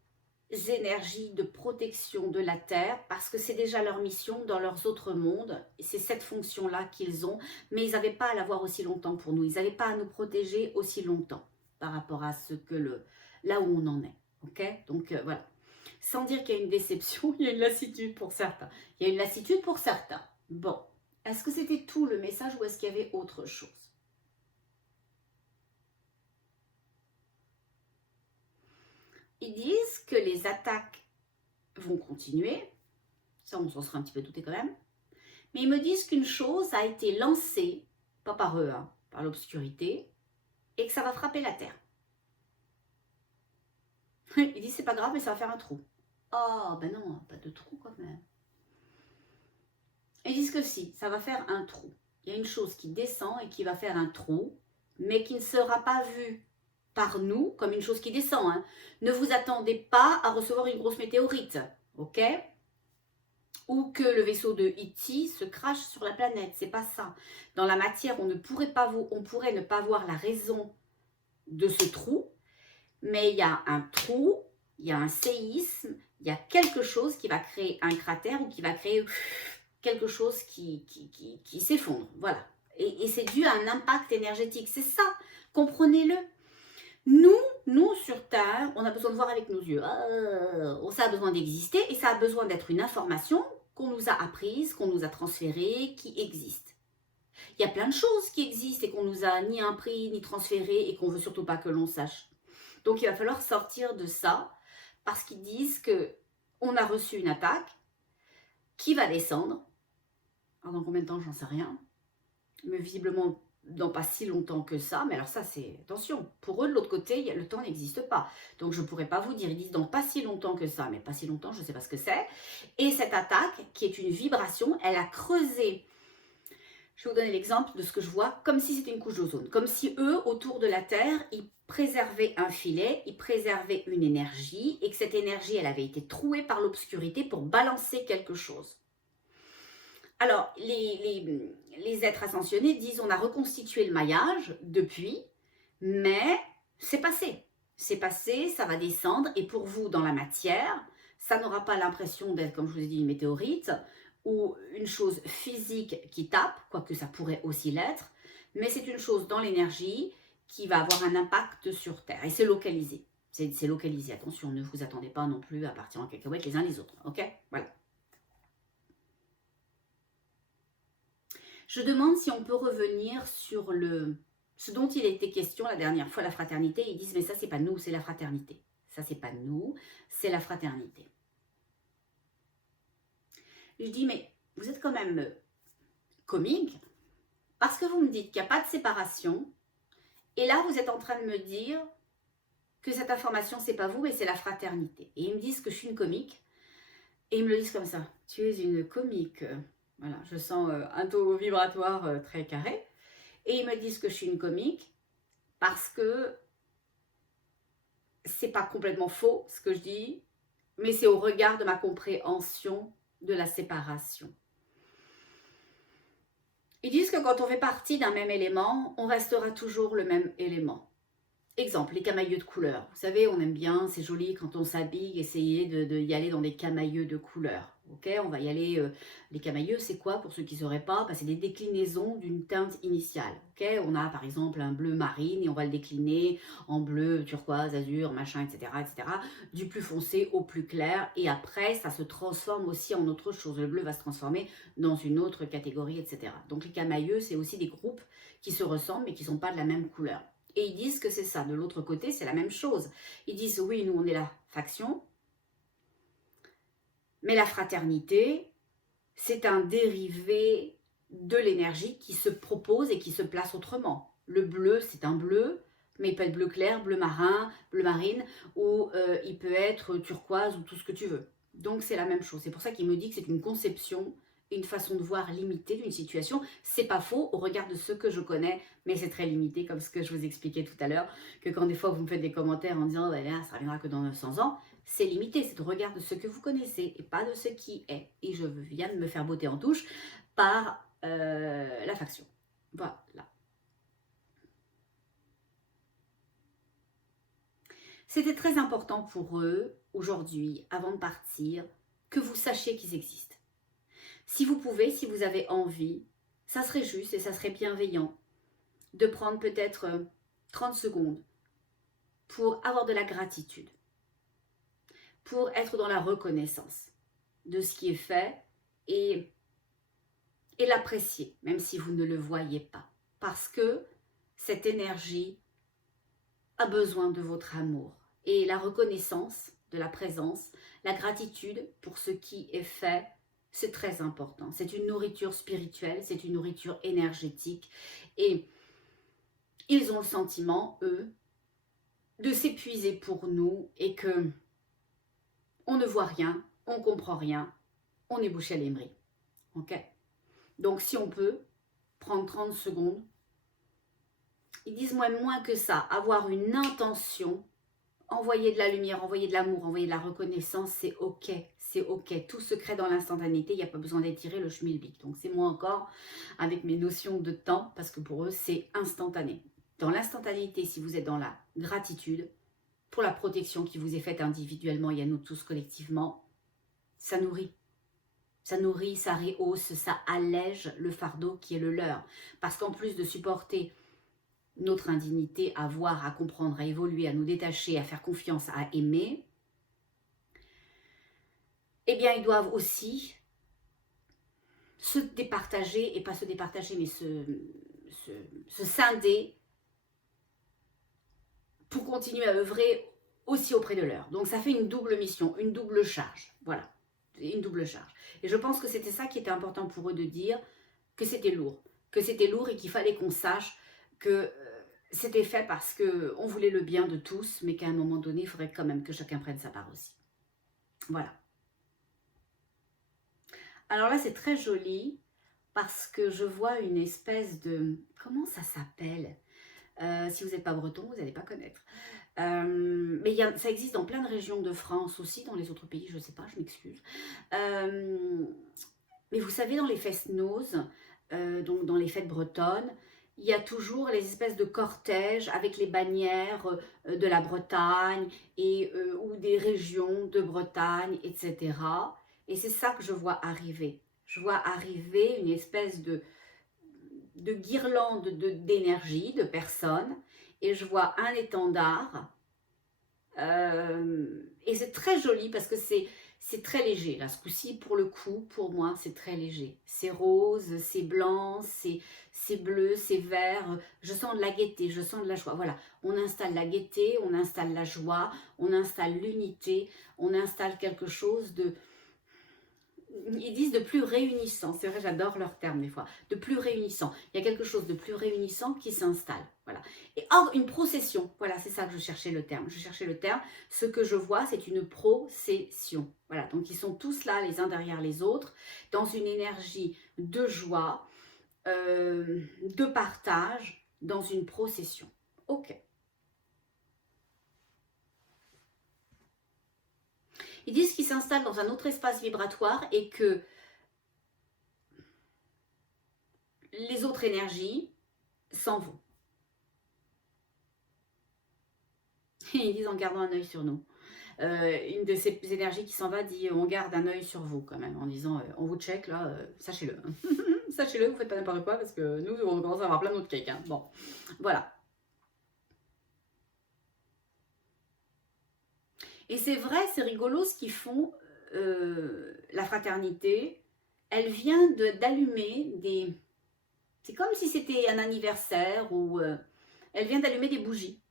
énergies de protection de la Terre, parce que c'est déjà leur mission dans leurs autres mondes, et c'est cette fonction-là qu'ils ont, mais ils n'avaient pas à l'avoir aussi longtemps pour nous, ils n'avaient pas à nous protéger aussi longtemps par rapport à ce que là où on en est, ok? Donc voilà, sans dire qu'il y a une déception, il y a une lassitude pour certains, il y a une lassitude pour certains. Bon, est-ce que c'était tout le message ou est-ce qu'il y avait autre chose? Ils disent que les attaques vont continuer, ça on s'en serait un petit peu douté quand même, mais ils me disent qu'une chose a été lancée, pas par eux, hein, par l'obscurité, et que ça va frapper la Terre. Ils disent c'est pas grave mais ça va faire un trou. Oh ben non, pas de trou quand même. Ils disent que si, ça va faire un trou. Il y a une chose qui descend et qui va faire un trou, mais qui ne sera pas vue par nous comme une chose qui descend. Hein. Ne vous attendez pas à recevoir une grosse météorite, ok? Ou que le vaisseau de E.T. se crache sur la planète, c'est pas ça. Dans la matière, on pourrait ne pas voir la raison de ce trou, mais il y a un trou, il y a un séisme, il y a quelque chose qui va créer un cratère ou qui va créer quelque chose qui s'effondre, voilà. Et c'est dû à un impact énergétique, c'est ça, comprenez-le. Nous, sur Terre, on a besoin de voir avec nos yeux. Ça a besoin d'exister et ça a besoin d'être une information qu'on nous a apprise, qu'on nous a transférée, qui existe. Il y a plein de choses qui existent et qu'on nous a ni appris, ni transférées et qu'on veut surtout pas que l'on sache. Donc, il va falloir sortir de ça parce qu'ils disent qu'on a reçu une attaque qui va descendre. Alors, dans combien de temps, j'en sais rien. Mais visiblement, dans pas si longtemps que ça. Mais alors ça, c'est... Attention, pour eux, de l'autre côté, le temps n'existe pas. Donc, je ne pourrais pas vous dire. Ils disent dans pas si longtemps que ça. Mais pas si longtemps, je ne sais pas ce que c'est. Et cette attaque, qui est une vibration, elle a creusé... Je vais vous donner l'exemple de ce que je vois, comme si c'était une couche d'ozone. Comme si eux, autour de la Terre, ils préservaient un filet, ils préservaient une énergie, et que cette énergie, elle avait été trouée par l'obscurité pour balancer quelque chose. Alors, les êtres ascensionnés disent on a reconstitué le maillage depuis, mais c'est passé. C'est passé, ça va descendre, et pour vous, dans la matière, ça n'aura pas l'impression d'être, comme je vous ai dit, une météorite, ou une chose physique qui tape, quoique ça pourrait aussi l'être, mais c'est une chose dans l'énergie qui va avoir un impact sur Terre. Et c'est localisé. C'est localisé. Attention, ne vous attendez pas non plus à partir en cacahuètes les uns les autres. Ok? Voilà. Je demande si on peut revenir sur ce dont il était question la dernière fois, la fraternité. Ils disent, mais ça, c'est pas nous, c'est la fraternité. Ça, c'est pas nous, c'est la fraternité. Je dis, mais vous êtes quand même comique, parce que vous me dites qu'il n'y a pas de séparation, et là, vous êtes en train de me dire que cette information, c'est pas vous, mais c'est la fraternité. Et ils me disent que je suis une comique, et ils me le disent comme ça. Tu es une comique. Voilà, je sens un taux vibratoire très carré. Et ils me disent que je suis une comique, parce que c'est pas complètement faux, ce que je dis, mais c'est au regard de ma compréhension de la séparation. Ils disent que quand on fait partie d'un même élément, on restera toujours le même élément. Exemple, les camailleux de couleurs. Vous savez, on aime bien, c'est joli quand on s'habille, essayer y aller dans des camailleux de couleurs. Ok, on va y aller. Les camailleux, c'est quoi pour ceux qui ne sauraient pas? C'est des déclinaisons d'une teinte initiale. Ok, on a par exemple un bleu marine et on va le décliner en bleu, turquoise, azur, machin, etc., etc. Du plus foncé au plus clair. Et après, ça se transforme aussi en autre chose. Le bleu va se transformer dans une autre catégorie, etc. Donc les camailleux, c'est aussi des groupes qui se ressemblent mais qui ne sont pas de la même couleur. Et ils disent que c'est ça. De l'autre côté, c'est la même chose. Ils disent, oui, nous, on est la faction. Mais la fraternité, c'est un dérivé de l'énergie qui se propose et qui se place autrement. Le bleu, c'est un bleu, mais il peut être bleu clair, bleu marin, bleu marine, ou il peut être turquoise ou tout ce que tu veux. Donc, c'est la même chose. C'est pour ça qu'il me dit que c'est une conception, une façon de voir limitée d'une situation. C'est pas faux au regard de ce que je connais, mais c'est très limité, comme ce que je vous expliquais tout à l'heure, que quand des fois vous me faites des commentaires en disant bah, là, ça reviendra que dans 900 ans, c'est limité, c'est au regard de ce que vous connaissez et pas de ce qui est. Et je viens de me faire botter en touche par la faction. Voilà. C'était très important pour eux, aujourd'hui, avant de partir, que vous sachiez qu'ils existent. Si vous pouvez, si vous avez envie, ça serait juste et ça serait bienveillant de prendre peut-être 30 secondes pour avoir de la gratitude, pour être dans la reconnaissance de ce qui est fait et l'apprécier, même si vous ne le voyez pas. Parce que cette énergie a besoin de votre amour. Et la reconnaissance de la présence, la gratitude pour ce qui est fait, c'est très important. C'est une nourriture spirituelle, c'est une nourriture énergétique. Et ils ont le sentiment, eux, de s'épuiser pour nous et que on ne voit rien, on ne comprend rien, on est bouché à l'émery. Ok? Donc si on peut, prendre 30 secondes, ils disent moins que ça, avoir une intention, envoyer de la lumière, envoyer de l'amour, envoyer de la reconnaissance, c'est ok, c'est ok. Tout se crée dans l'instantanéité, il n'y a pas besoin d'étirer le schmilblick. Donc c'est moi encore avec mes notions de temps, parce que pour eux c'est instantané. Dans l'instantanéité, si vous êtes dans la gratitude, pour la protection qui vous est faite individuellement et à nous tous collectivement, ça nourrit. Ça nourrit, ça rehausse, ça allège le fardeau qui est le leur. Parce qu'en plus de supporter notre indignité, à voir, à comprendre, à évoluer, à nous détacher, à faire confiance, à aimer, eh bien, ils doivent aussi se départager, et pas se départager, mais se scinder pour continuer à œuvrer aussi auprès de leur. Donc, ça fait une double mission, une double charge. Voilà, une double charge. Et je pense que c'était ça qui était important pour eux de dire, que c'était lourd et qu'il fallait qu'on sache que c'était fait parce qu'on voulait le bien de tous, mais qu'à un moment donné, il faudrait quand même que chacun prenne sa part aussi. Voilà. Alors là, c'est très joli parce que je vois une espèce de... Comment ça s'appelle? Si vous n'êtes pas breton, vous n'allez pas connaître. Mais ça existe dans plein de régions de France aussi, dans les autres pays, je ne sais pas, je m'excuse. Mais vous savez, dans les fest-noz, donc dans les fêtes bretonnes, il y a toujours les espèces de cortèges avec les bannières de la Bretagne et, ou des régions de Bretagne, etc. Et c'est ça que je vois arriver. Je vois arriver une espèce de guirlande d'énergie, de personnes, et je vois un étendard. Et c'est très joli parce que c'est très léger. Là, ce coup-ci, pour le coup, pour moi, c'est très léger. C'est rose, c'est blanc, c'est bleu, c'est vert. Je sens de la gaieté, je sens de la joie. Voilà, on installe la gaieté, on installe la joie, on installe l'unité, on installe quelque chose de... Ils disent de plus réunissant. C'est vrai, j'adore leur terme des fois. De plus réunissant. Il y a quelque chose de plus réunissant qui s'installe. Voilà. Et or, une procession. Voilà, c'est ça que je cherchais le terme. Je cherchais le terme. Ce que je vois, c'est une procession. Voilà. Donc, ils sont tous là, les uns derrière les autres, dans une énergie de joie, de partage, dans une procession. Ok. Ils disent qu'ils s'installent dans un autre espace vibratoire et que les autres énergies s'en vont. Ils disent en gardant un œil sur nous. Une de ces énergies qui s'en va dit on garde un œil sur vous quand même, en disant on vous check là, sachez-le. Sachez-le, vous ne faites pas n'importe quoi parce que nous on commence à avoir plein d'autres cakes. Hein. Bon, voilà. Et c'est vrai, c'est rigolo ce qu'ils font, la fraternité. Elle vient d'allumer des... C'est comme si c'était un anniversaire ou... elle vient d'allumer des bougies.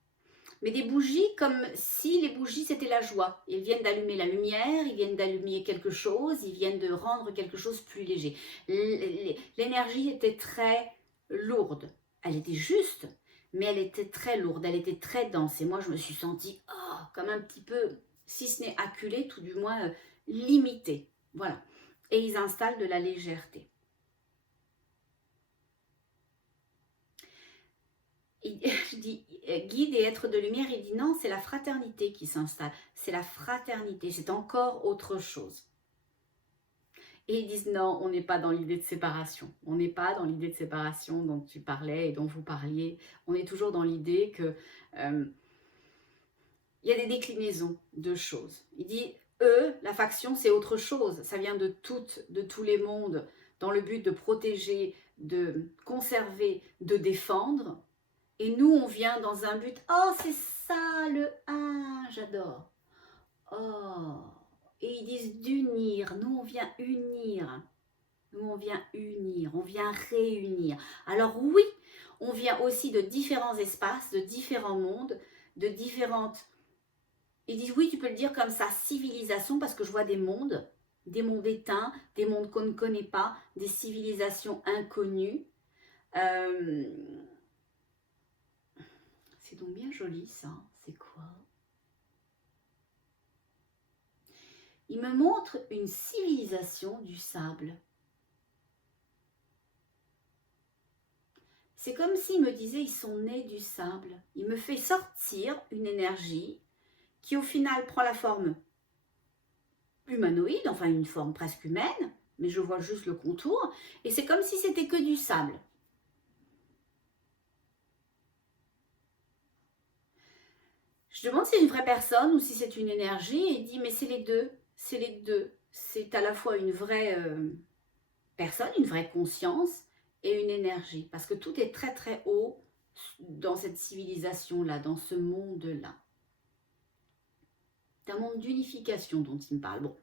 Mais des bougies comme si les bougies c'était la joie. Ils viennent d'allumer la lumière, ils viennent d'allumer quelque chose, ils viennent de rendre quelque chose plus léger. L'énergie était très lourde. Elle était juste, mais elle était très lourde, elle était très dense. Et moi je me suis sentie comme un petit peu, si ce n'est acculée, tout du moins limitée. Voilà. Et ils installent de la légèreté. Je dis guide et être de lumière, il dit non, c'est la fraternité qui s'installe, c'est la fraternité, c'est encore autre chose. Et ils disent non, on n'est pas dans l'idée de séparation, on n'est pas dans l'idée de séparation dont tu parlais et dont vous parliez, on est toujours dans l'idée que il y a des déclinaisons de choses. Il dit, eux, la faction, c'est autre chose. Ça vient de tous les mondes, dans le but de protéger, de conserver, de défendre. Et nous, on vient dans un but, oh, c'est ça le 1, j'adore. Oh, et ils disent d'unir, nous, on vient unir. Nous, on vient unir, on vient réunir. Alors oui, on vient aussi de différents espaces, de différents mondes, de différentes... Ils disent, oui, tu peux le dire comme ça, civilisation, parce que je vois des mondes éteints, des mondes qu'on ne connaît pas, des civilisations inconnues. C'est donc bien joli, ça. C'est quoi? Il me montre une civilisation du sable. C'est comme s'il me disait, ils sont nés du sable. Il me fait sortir une énergie qui au final prend la forme humanoïde, enfin une forme presque humaine, mais je vois juste le contour, et c'est comme si c'était que du sable. Je demande si c'est une vraie personne ou si c'est une énergie, et il dit, mais c'est les deux, c'est les deux. C'est à la fois une vraie personne, une vraie conscience, et une énergie, parce que tout est très très haut dans cette civilisation-là, dans ce monde-là. C'est un monde d'unification dont il me parle. Bon.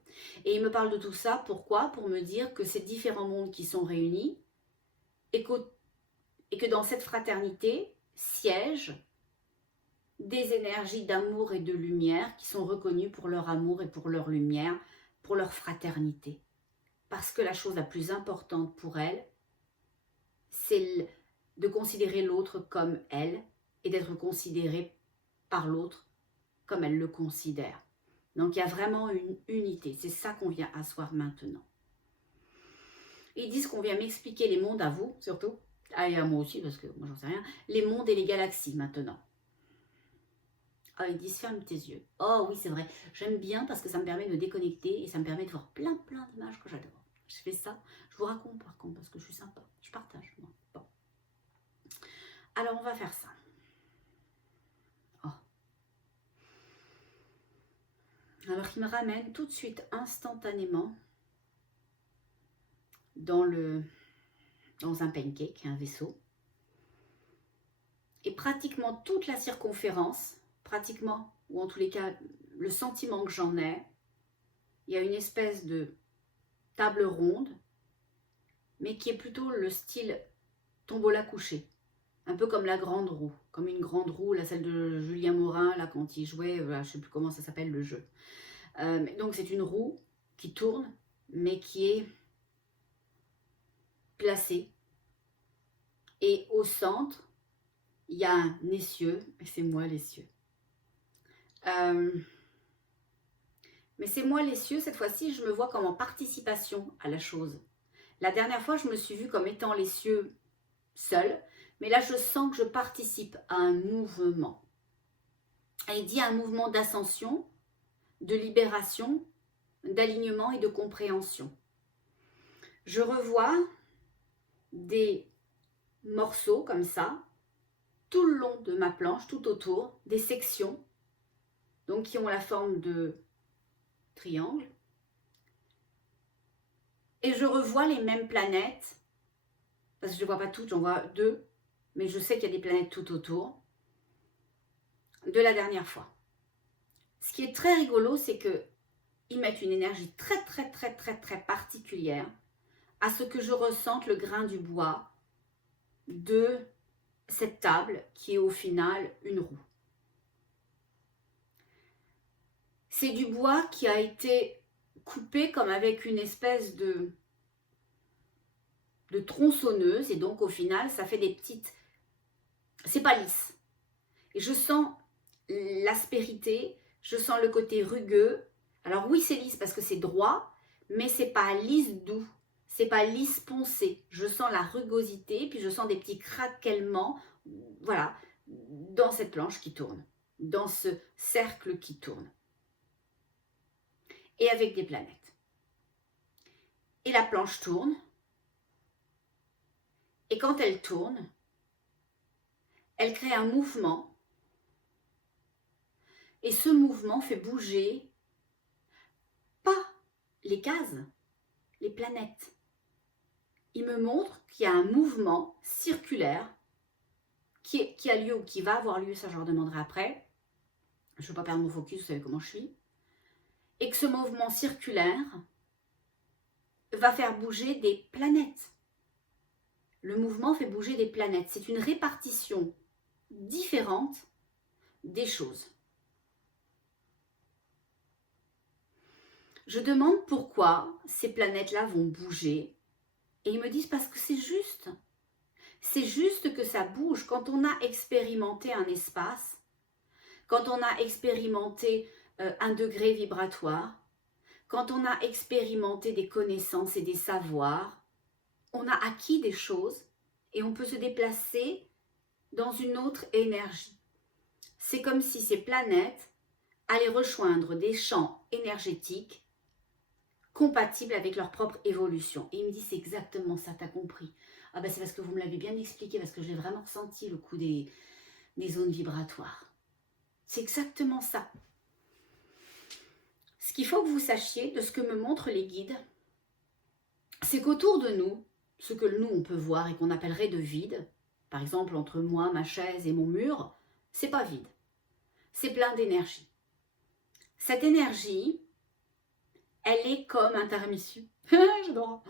Et il me parle de tout ça, pourquoi? Pour me dire que ces différents mondes qui sont réunis, et que dans cette fraternité siègent des énergies d'amour et de lumière qui sont reconnues pour leur amour et pour leur lumière, pour leur fraternité. Parce que la chose la plus importante pour elles, c'est de considérer l'autre comme elle et d'être considérée par l'autre comme elle le considère. Donc il y a vraiment une unité, c'est ça qu'on vient asseoir maintenant. Ils disent qu'on vient m'expliquer les mondes à vous, surtout, et à moi aussi, parce que moi j'en sais rien, les mondes et les galaxies maintenant. Ah, ils disent ferme tes yeux. Oh oui, c'est vrai, j'aime bien parce que ça me permet de déconnecter et ça me permet de voir plein d'images que j'adore. Je fais ça, je vous raconte par contre parce que je suis sympa, je partage moi. Bon. Alors on va faire ça. Oh. Alors il me ramène tout de suite instantanément dans un pancake, un vaisseau. Et pratiquement toute la circonférence, pratiquement, ou en tous les cas, le sentiment que j'en ai, il y a une espèce de table ronde, mais qui est plutôt le style tombola couché. Un peu comme la grande roue, comme une grande roue, là, celle de Julien Morin, là, quand il jouait, voilà, je ne sais plus comment ça s'appelle le jeu. Donc c'est une roue qui tourne, mais qui est placée. Et au centre, il y a un essieu, et c'est moi l'essieu. Mais c'est moi l'essieu, cette fois-ci, je me vois comme en participation à la chose. La dernière fois, je me suis vue comme étant l'essieu seule, mais là, je sens que je participe à un mouvement. Et il dit un mouvement d'ascension, de libération, d'alignement et de compréhension. Je revois des morceaux comme ça, tout le long de ma planche, tout autour, des sections, donc qui ont la forme de triangle. Et je revois les mêmes planètes, parce que je ne les vois pas toutes, j'en vois 2, mais je sais qu'il y a des planètes tout autour, de la dernière fois. Ce qui est très rigolo, c'est qu'ils mettent une énergie très particulière à ce que je ressente le grain du bois de cette table qui est au final une roue. C'est du bois qui a été coupé comme avec une espèce de tronçonneuse et donc au final ça fait des petites... C'est pas lisse. Et je sens l'aspérité, je sens le côté rugueux. Alors oui c'est lisse parce que c'est droit, mais c'est pas lisse doux, c'est pas lisse poncé. Je sens la rugosité, puis je sens des petits craquements, voilà, dans cette planche qui tourne, dans ce cercle qui tourne. Et avec des planètes. Et la planche tourne. Et quand elle tourne, elle crée un mouvement. Et ce mouvement fait bouger, pas les cases, les planètes. Il me montre qu'il y a un mouvement circulaire qui a lieu ou qui va avoir lieu, ça je leur demanderai après. Je ne veux pas perdre mon focus, vous savez comment je suis. Et que ce mouvement circulaire va faire bouger des planètes. Le mouvement fait bouger des planètes. C'est une répartition différente des choses. Je demande pourquoi ces planètes-là vont bouger. Et ils me disent parce que c'est juste. C'est juste que ça bouge. Quand on a expérimenté un espace, quand on a expérimenté un degré vibratoire, quand on a expérimenté des connaissances et des savoirs, on a acquis des choses et on peut se déplacer dans une autre énergie. C'est comme si ces planètes allaient rejoindre des champs énergétiques compatibles avec leur propre évolution. Et il me dit, c'est exactement ça, t'as compris. Ah ben c'est parce que vous me l'avez bien expliqué, parce que j'ai vraiment ressenti le coup des zones vibratoires. C'est exactement ça. Ce qu'il faut que vous sachiez de ce que me montrent les guides, c'est qu'autour de nous, ce que nous on peut voir et qu'on appellerait de vide, par exemple entre moi, ma chaise et mon mur, c'est pas vide. C'est plein d'énergie. Cette énergie, elle est comme un tiramisu. J'adore.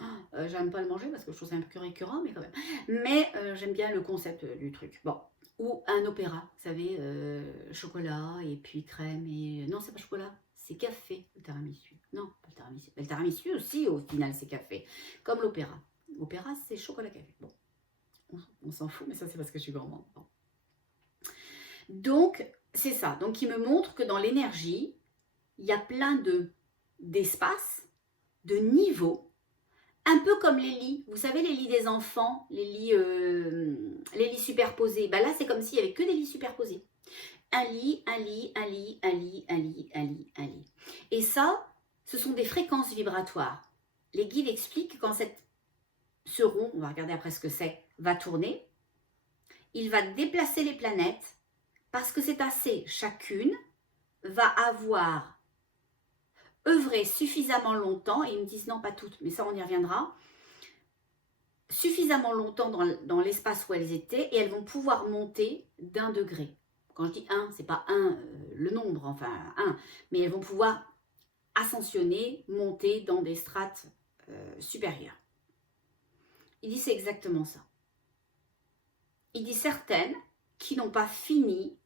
J'aime pas le manger parce que je trouve ça un peu récurrent, mais quand même. Mais j'aime bien le concept du truc. Bon. Ou un opéra, vous savez, chocolat et puis crème et... Non, c'est pas chocolat, c'est café, le tiramisu. Non, pas le tiramisu. Mais le tiramisu aussi, au final, c'est café. Comme l'opéra. L'opéra, c'est chocolat-café. Bon, on s'en fout, mais ça, c'est parce que je suis gourmande. Bon. Donc, c'est ça. Donc, il me montre que dans l'énergie, il y a plein d'espaces, de niveaux, un peu comme les lits. Vous savez, les lits des enfants, les lits superposés. Ben là, c'est comme s'il n'y avait que des lits superposés. Un lit, un lit, un lit, un lit, un lit, un lit, un lit. Et ça, ce sont des fréquences vibratoires. Les guides expliquent que quand ce rond, on va regarder après ce que c'est, va tourner, il va déplacer les planètes parce que c'est assez. Chacune va avoir œuvré suffisamment longtemps, et ils me disent non, pas toutes, mais ça on y reviendra, suffisamment longtemps dans l'espace où elles étaient, et elles vont pouvoir monter d'1 degré. Quand je dis 1, c'est pas 1 le nombre, enfin 1, mais elles vont pouvoir ascensionner, monter dans des strates supérieures. Il dit c'est exactement ça. Il dit certaines qui n'ont pas fini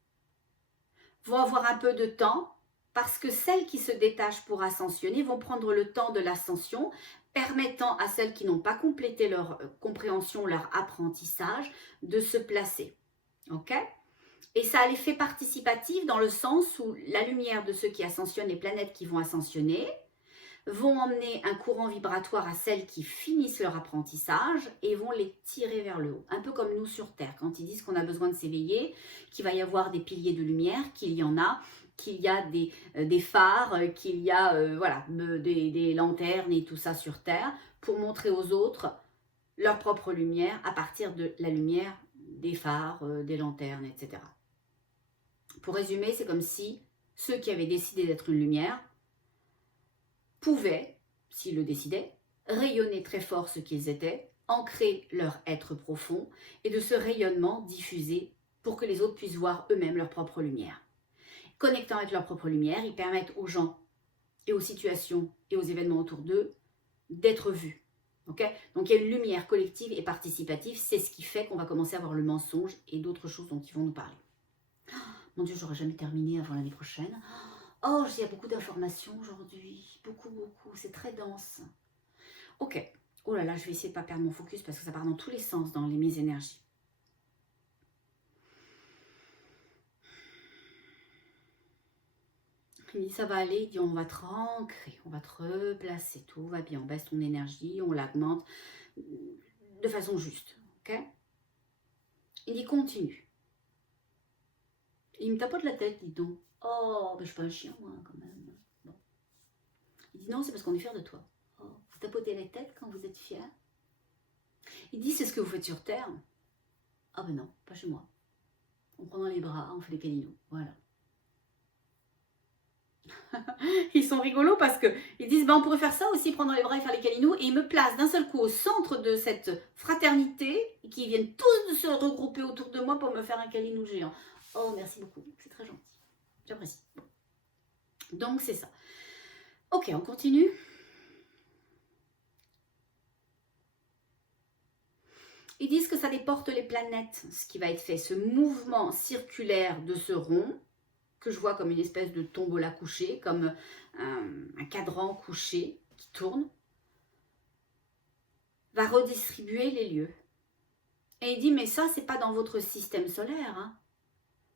vont avoir un peu de temps parce que celles qui se détachent pour ascensionner vont prendre le temps de l'ascension, permettant à celles qui n'ont pas complété leur compréhension, leur apprentissage, de se placer. Ok ? Et ça a l'effet participatif dans le sens où la lumière de ceux qui ascensionnent, les planètes qui vont ascensionner, vont emmener un courant vibratoire à celles qui finissent leur apprentissage et vont les tirer vers le haut. Un peu comme nous sur Terre, quand ils disent qu'on a besoin de s'éveiller, qu'il va y avoir des piliers de lumière, qu'il y en a, qu'il y a des phares, qu'il y a voilà, des lanternes et tout ça sur Terre, pour montrer aux autres leur propre lumière à partir de la lumière des phares, des lanternes, etc. Pour résumer, c'est comme si ceux qui avaient décidé d'être une lumière pouvaient, s'ils le décidaient, rayonner très fort ce qu'ils étaient, ancrer leur être profond et de ce rayonnement diffuser pour que les autres puissent voir eux-mêmes leur propre lumière. Connectant avec leur propre lumière, ils permettent aux gens et aux situations et aux événements autour d'eux d'être vus. Okay ? Donc il y a une lumière collective et participative, c'est ce qui fait qu'on va commencer à voir le mensonge et d'autres choses dont ils vont nous parler. Oh, mon Dieu, j'aurais jamais terminé avant l'année prochaine. Oh, il y a beaucoup d'informations aujourd'hui, beaucoup, c'est très dense. Ok, oh là là, je vais essayer de ne pas perdre mon focus parce que ça part dans tous les sens dans mes énergies. Il dit ça va aller, il dit on va te ancrer, on va te replacer, tout va bien, on baisse ton énergie, on l'augmente de façon juste, ok? Il dit continue. Il me tapote la tête, dis donc. Oh, ben je suis pas un chien moi quand même. Bon. Il dit non, c'est parce qu'on est fiers de toi. Oh, vous tapotez la tête quand vous êtes fiers. Il dit c'est ce que vous faites sur Terre. Ah ben non, pas chez moi. On prend dans les bras, on fait des câlinos, voilà. Ils sont rigolos parce qu'ils disent, on pourrait faire ça aussi, prendre dans les bras et faire les câlinous. Et ils me placent d'un seul coup au centre de cette fraternité, qui viennent tous de se regrouper autour de moi pour me faire un câlinou géant. Oh, merci beaucoup, c'est très gentil. J'apprécie. Donc, c'est ça. Ok, on continue. Ils disent que ça déporte les planètes, ce qui va être fait. Ce mouvement circulaire de ce rond, que je vois comme une espèce de tombola couchée, comme un cadran couché qui tourne, va redistribuer les lieux. Et il dit, mais ça, c'est pas dans votre système solaire. Hein.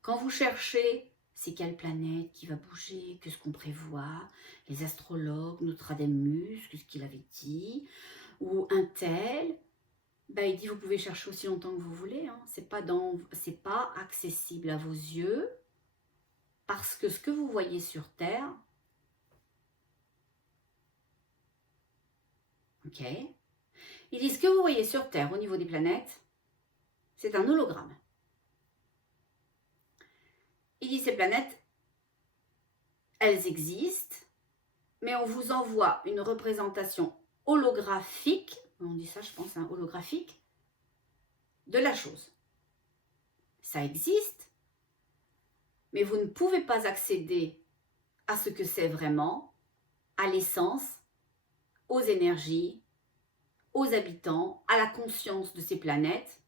Quand vous cherchez, c'est quelle planète qui va bouger, qu'est-ce qu'on prévoit, les astrologues, Nostradamus, qu'est-ce qu'il avait dit, ou un tel, il dit, vous pouvez chercher aussi longtemps que vous voulez. Hein. C'est pas accessible à vos yeux, parce que ce que vous voyez sur Terre, ok, il dit, ce que vous voyez sur Terre au niveau des planètes, c'est un hologramme. Il dit, ces planètes, elles existent, mais on vous envoie une représentation holographique, on dit ça je pense, hein, holographique, de la chose. Ça existe, mais vous ne pouvez pas accéder à ce que c'est vraiment, à l'essence, aux énergies, aux habitants, à la conscience de ces planètes.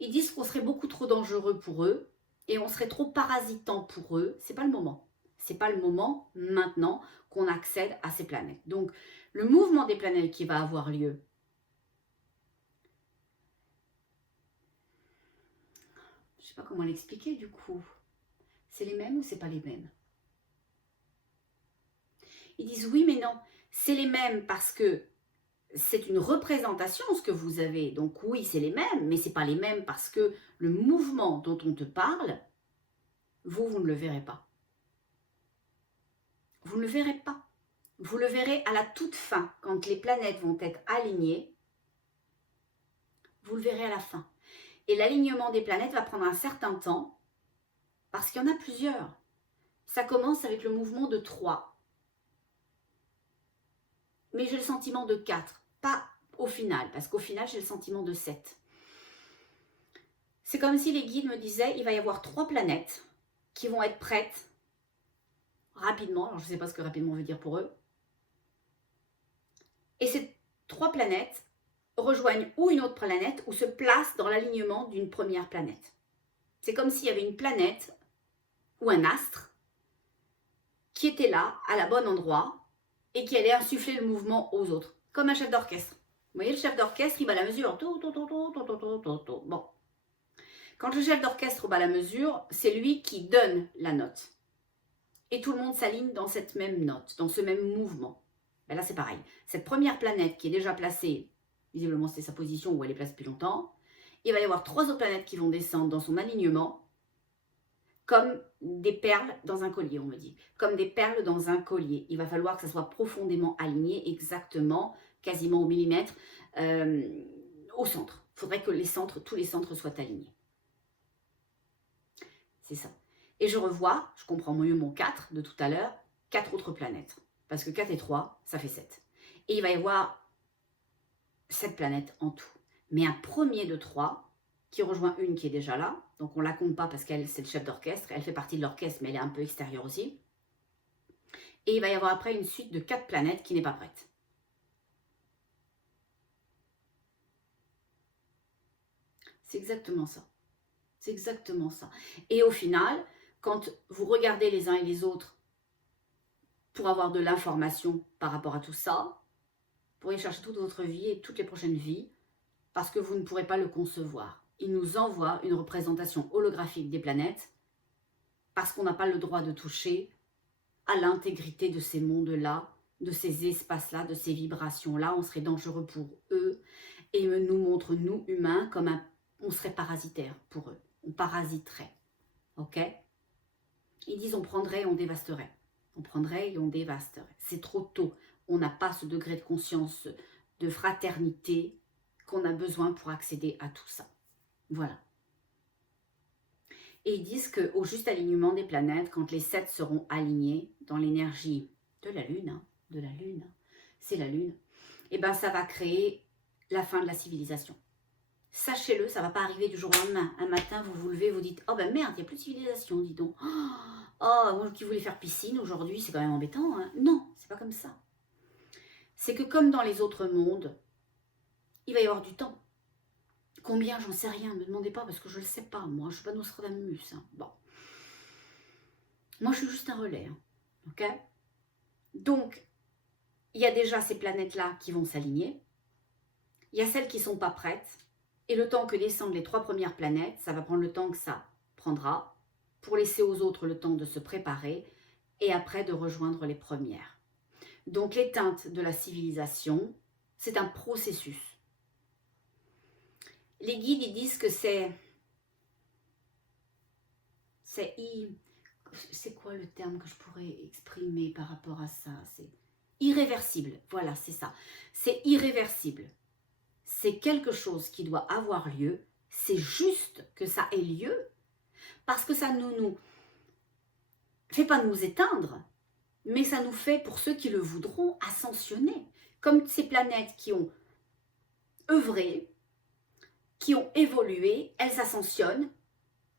Ils disent qu'on serait beaucoup trop dangereux pour eux et on serait trop parasitant pour eux. C'est pas le moment. C'est pas le moment maintenant qu'on accède à ces planètes. Donc, le mouvement des planètes qui va avoir lieu, je sais pas comment l'expliquer du coup. C'est les mêmes ou c'est pas les mêmes? Ils disent oui mais non, c'est les mêmes parce que c'est une représentation ce que vous avez. Donc oui, c'est les mêmes, mais c'est pas les mêmes parce que le mouvement dont on te parle, vous ne le verrez pas. Vous ne le verrez pas. Vous le verrez à la toute fin, quand les planètes vont être alignées. Vous le verrez à la fin. Et l'alignement des planètes va prendre un certain temps, parce qu'il y en a plusieurs. Ça commence avec le mouvement de 3. Mais j'ai le sentiment de 4. Pas au final, parce qu'au final, j'ai le sentiment de 7. C'est comme si les guides me disaient, il va y avoir 3 planètes qui vont être prêtes rapidement. Alors, je ne sais pas ce que rapidement veut dire pour eux. Et ces 3 planètes rejoignent ou une autre planète ou se placent dans l'alignement d'une première planète. C'est comme s'il y avait une planète ou un astre qui était là, à la bonne endroit, et qui allait insuffler le mouvement aux autres, comme un chef d'orchestre. Vous voyez, le chef d'orchestre, il bat la mesure. Bon. Quand le chef d'orchestre bat la mesure, c'est lui qui donne la note. Et tout le monde s'aligne dans cette même note, dans ce même mouvement. Là, c'est pareil. Cette première planète qui est déjà placée, visiblement c'est sa position où elle est placée depuis longtemps, il va y avoir 3 autres planètes qui vont descendre dans son alignement, comme des perles dans un collier, on me dit. Comme des perles dans un collier. Il va falloir que ça soit profondément aligné, exactement, quasiment au millimètre, au centre. Il faudrait que tous les centres soient alignés. C'est ça. Et je revois, je comprends mieux mon 4 de tout à l'heure, 4 autres planètes. Parce que 4 et 3, ça fait 7. Et il va y avoir 7 planètes en tout. Mais un premier de 3 qui rejoint une qui est déjà là. Donc on ne la compte pas parce qu'elle, c'est le chef d'orchestre. Elle fait partie de l'orchestre, mais elle est un peu extérieure aussi. Et il va y avoir après une suite de 4 planètes qui n'est pas prête. C'est exactement ça. C'est exactement ça. Et au final, quand vous regardez les uns et les autres pour avoir de l'information par rapport à tout ça, vous pourrez chercher toute votre vie et toutes les prochaines vies parce que vous ne pourrez pas le concevoir. Il nous envoie une représentation holographique des planètes parce qu'on n'a pas le droit de toucher à l'intégrité de ces mondes-là, de ces espaces-là, de ces vibrations-là. On serait dangereux pour eux et ils nous montrent, nous, humains, comme on serait parasitaire pour eux. On parasiterait. Ok? Ils disent on prendrait et on dévasterait. On prendrait et on dévasterait. C'est trop tôt. On n'a pas ce degré de conscience, de fraternité qu'on a besoin pour accéder à tout ça. Voilà. Et ils disent qu'au juste alignement des planètes, quand les 7 seront alignés dans l'énergie de la Lune, c'est la Lune, et ben ça va créer la fin de la civilisation. Sachez-le, ça ne va pas arriver du jour au lendemain. Un matin, vous vous levez, vous dites « Oh ben merde, il n'y a plus de civilisation, dis donc. Oh, moi qui voulais faire piscine, aujourd'hui, c'est quand même embêtant. Hein. » Non, c'est pas comme ça. C'est que comme dans les autres mondes, il va y avoir du temps. Combien, j'en sais rien, ne me demandez pas parce que je ne le sais pas. Moi, je ne suis pas Nostradamus. Hein. Bon. Moi, je suis juste un relais. Hein. Ok ? Donc, il y a déjà ces planètes-là qui vont s'aligner. Il y a celles qui ne sont pas prêtes. Et le temps que descendent les 3 premières planètes, ça va prendre le temps que ça prendra pour laisser aux autres le temps de se préparer et après de rejoindre les premières. Donc l'éteinte de la civilisation, c'est un processus. Les guides, ils disent que c'est quoi le terme que je pourrais exprimer par rapport à ça? C'est irréversible, voilà, c'est ça. C'est irréversible. C'est quelque chose qui doit avoir lieu, c'est juste que ça ait lieu, parce que ça ne nous fait pas nous éteindre, mais ça nous fait, pour ceux qui le voudront, ascensionner. Comme ces planètes qui ont œuvré, qui ont évolué, elles ascensionnent,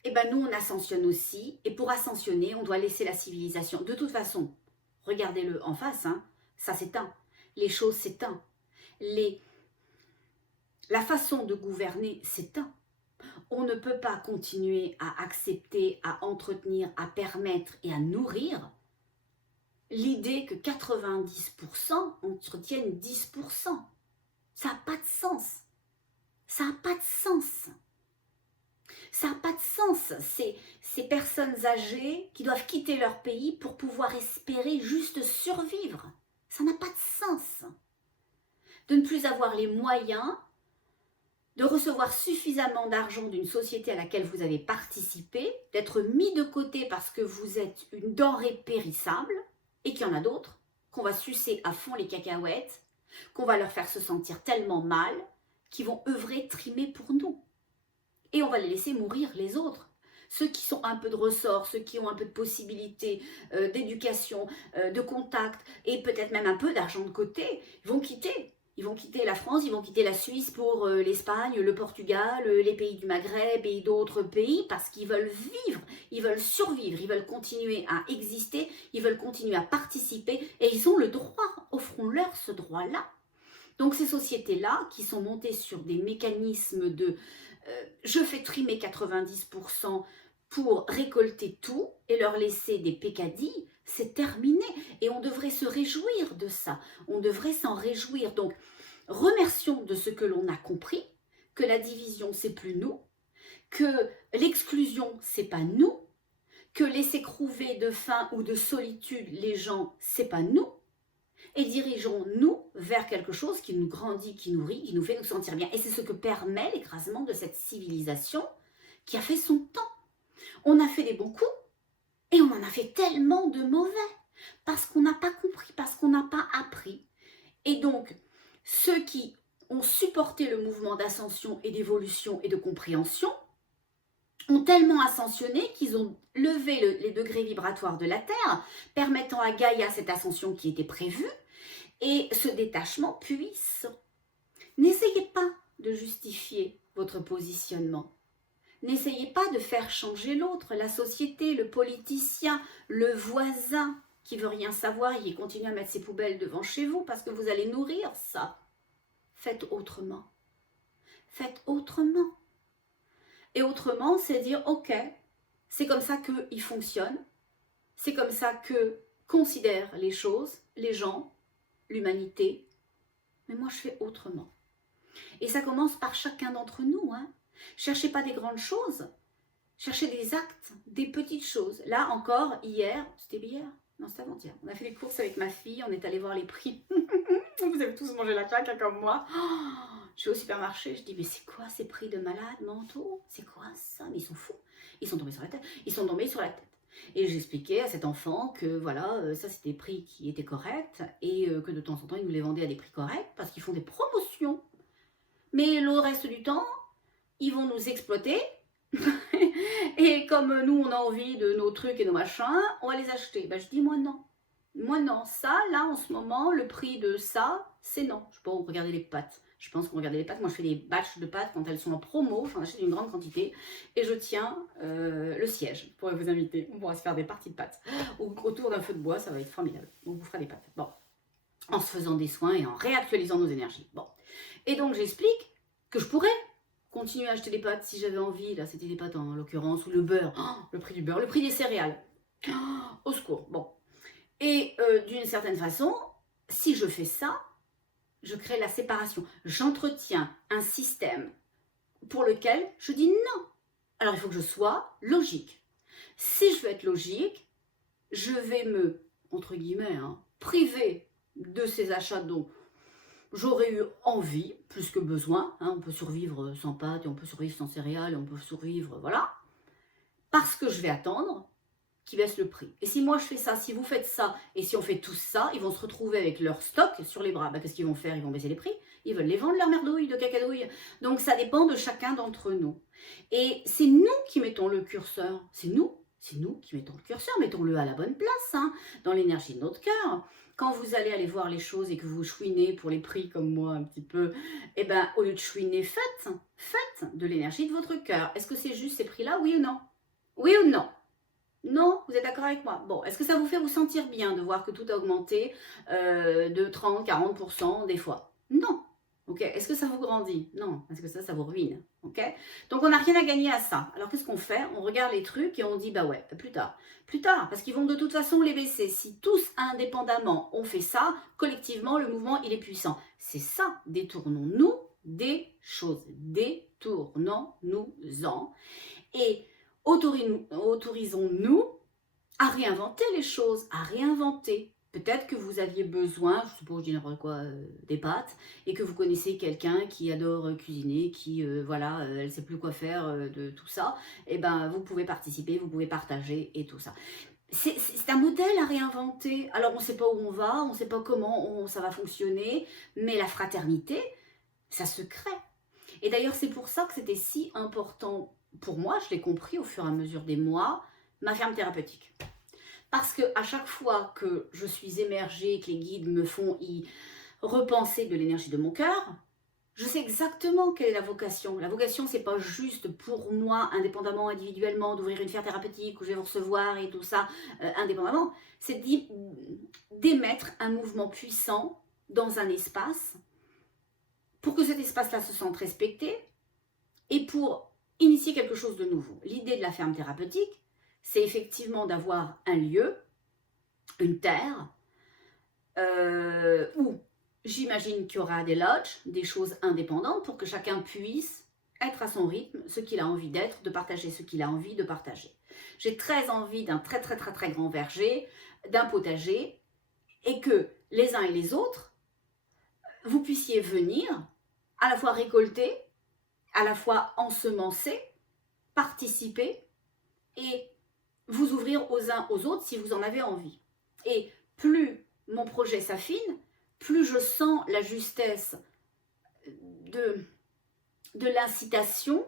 et ben nous on ascensionne aussi, et pour ascensionner, on doit laisser la civilisation. De toute façon, regardez-le en face, hein, ça s'éteint, les choses s'éteignent, la façon de gouverner s'éteint. On ne peut pas continuer à accepter, à entretenir, à permettre et à nourrir l'idée que 90% entretiennent 10%. Ça n'a pas de sens. Ça n'a pas de sens. Ça n'a pas de sens. Ces personnes âgées qui doivent quitter leur pays pour pouvoir espérer juste survivre. Ça n'a pas de sens. De ne plus avoir les moyens de recevoir suffisamment d'argent d'une société à laquelle vous avez participé, d'être mis de côté parce que vous êtes une denrée périssable, et qu'il y en a d'autres, qu'on va sucer à fond les cacahuètes, qu'on va leur faire se sentir tellement mal, qu'ils vont œuvrer, trimer pour nous. Et on va les laisser mourir, les autres. Ceux qui sont un peu de ressort, ceux qui ont un peu de possibilités d'éducation, de contact, et peut-être même un peu d'argent de côté, vont quitter. Ils vont quitter la France, ils vont quitter la Suisse pour l'Espagne, le Portugal, les pays du Maghreb et d'autres pays parce qu'ils veulent vivre, ils veulent survivre, ils veulent continuer à exister, ils veulent continuer à participer et ils ont le droit, offrons-leur ce droit-là. Donc ces sociétés-là qui sont montées sur des mécanismes de je fais trimer 90% pour récolter tout et leur laisser des pécadilles, c'est terminé. Et on devrait se réjouir de ça. On devrait s'en réjouir. Donc, remercions de ce que l'on a compris, que la division, c'est plus nous, que l'exclusion, c'est pas nous, que laisser crouver de faim ou de solitude les gens, c'est pas nous. Et dirigeons-nous vers quelque chose qui nous grandit, qui nourrit, qui nous fait nous sentir bien. Et c'est ce que permet l'écrasement de cette civilisation qui a fait son temps. On a fait des bons coups et on en a fait tellement de mauvais parce qu'on n'a pas compris, parce qu'on n'a pas appris. Et donc, ceux qui ont supporté le mouvement d'ascension et d'évolution et de compréhension ont tellement ascensionné qu'ils ont levé les degrés vibratoires de la Terre, permettant à Gaïa cette ascension qui était prévue, et ce détachement puisse. N'essayez pas de justifier votre positionnement. N'essayez pas de faire changer l'autre, la société, le politicien, le voisin qui veut rien savoir et qui continue à mettre ses poubelles devant chez vous parce que vous allez nourrir ça. Faites autrement. Faites autrement. Et autrement, c'est dire, ok, c'est comme ça qu'il fonctionne, c'est comme ça que considèrent les choses, les gens, l'humanité, mais moi je fais autrement. Et ça commence par chacun d'entre nous, hein. Cherchez pas des grandes choses, cherchez des actes, des petites choses. Là encore, hier, c'était hier? Non, c'était avant-hier. On a fait les courses avec ma fille, on est allé voir les prix. Vous avez tous mangé la claque hein, comme moi. Oh, je suis au supermarché, je dis mais c'est quoi ces prix de malades mentaux? C'est quoi ça? Mais ils sont fous. Ils sont tombés sur la tête. Ils sont tombés sur la tête. Et j'expliquais à cet enfant que voilà, ça c'était des prix qui étaient corrects et que de temps en temps ils nous les vendaient à des prix corrects parce qu'ils font des promotions. Mais le reste du temps, ils vont nous exploiter, ils vont nous faire des choses. Et on Et comme nous, on a envie de nos trucs et nos machins, on va les acheter. Ben, je dis, moi non. Moi non. Ça, là, en ce moment, le prix de ça, c'est non. Je sais pas, regardez les pâtes. Je pense qu'on regardait les pâtes. Moi, je fais des batchs de pâtes quand elles sont en promo. J'en achète une grande quantité. Et je tiens le siège. Je pourrais vous inviter. On pourra se faire des parties de pâtes. Autour d'un feu de bois, ça va être formidable. On vous fera des pâtes. Bon. En se faisant des soins et en réactualisant nos énergies. Bon. Et donc, j'explique que je pourrais continuer à acheter des pâtes si j'avais envie. Là, c'était des pâtes en l'occurrence, ou le beurre. Oh, le prix du beurre, le prix des céréales. Oh, au secours. Bon. Et d'une certaine façon, si je fais ça, je crée la séparation. J'entretiens un système pour lequel je dis non. Alors, il faut que je sois logique. Si je veux être logique, je vais me, entre guillemets, priver de ces achats dont j'aurais eu envie, plus que besoin. On peut survivre sans pâtes, et on peut survivre sans céréales, et on peut survivre, voilà. Parce que je vais attendre qu'ils baissent le prix. Et si moi je fais ça, si vous faites ça, et si on fait tous ça, ils vont se retrouver avec leur stock sur les bras. Qu'est-ce qu'ils vont faire? Ils vont baisser les prix. Ils veulent les vendre, leur merdouille de cacadouille. Donc ça dépend de chacun d'entre nous. Et c'est nous qui mettons le curseur. C'est nous qui mettons le curseur. Mettons-le à la bonne place, dans l'énergie de notre cœur. Quand vous allez aller voir les choses et que vous chouinez pour les prix comme moi un petit peu, eh ben, au lieu de chouiner, faites de l'énergie de votre cœur. Est-ce que c'est juste ces prix-là, oui ou non? Oui ou non? Non, vous êtes d'accord avec moi? Bon, est-ce que ça vous fait vous sentir bien de voir que tout a augmenté de 30-40% des fois? Non. Ok. Est-ce que ça vous grandit? Non. Est-ce que ça vous ruine? Ok. Donc on n'a rien à gagner à ça. Alors qu'est-ce qu'on fait? On regarde les trucs et on dit bah ouais, plus tard. Plus tard, parce qu'ils vont de toute façon les baisser. Si tous indépendamment on fait ça, collectivement le mouvement il est puissant. C'est ça. Détournons-nous des choses. Détournons-nous-en. Et autorisons-nous à réinventer les choses, à réinventer. Peut-être que vous aviez besoin, je suppose, je dis n'importe quoi, des pâtes, et que vous connaissez quelqu'un qui adore cuisiner, qui, voilà, elle ne sait plus quoi faire de tout ça, et ben vous pouvez participer, vous pouvez partager et tout ça. C'est un modèle à réinventer. Alors on ne sait pas où on va, on ne sait pas comment ça va fonctionner, mais la fraternité, ça se crée. Et d'ailleurs, c'est pour ça que c'était si important pour moi, je l'ai compris au fur et à mesure des mois, ma ferme thérapeutique. Parce que à chaque fois que je suis émergée, que les guides me font y repenser de l'énergie de mon cœur, je sais exactement quelle est la vocation. La vocation, c'est pas juste pour moi, indépendamment, individuellement, d'ouvrir une ferme thérapeutique où je vais vous recevoir et tout ça, indépendamment. C'est d'émettre un mouvement puissant dans un espace pour que cet espace-là se sente respecté et pour initier quelque chose de nouveau. L'idée de la ferme thérapeutique, c'est effectivement d'avoir un lieu, une terre, où j'imagine qu'il y aura des lodges, des choses indépendantes pour que chacun puisse être à son rythme, ce qu'il a envie d'être, de partager ce qu'il a envie de partager. J'ai très envie d'un très grand verger, d'un potager, et que les uns et les autres, vous puissiez venir à la fois récolter, à la fois ensemencer, participer et vous ouvrir aux uns aux autres si vous en avez envie. Et plus mon projet s'affine, plus je sens la justesse de l'incitation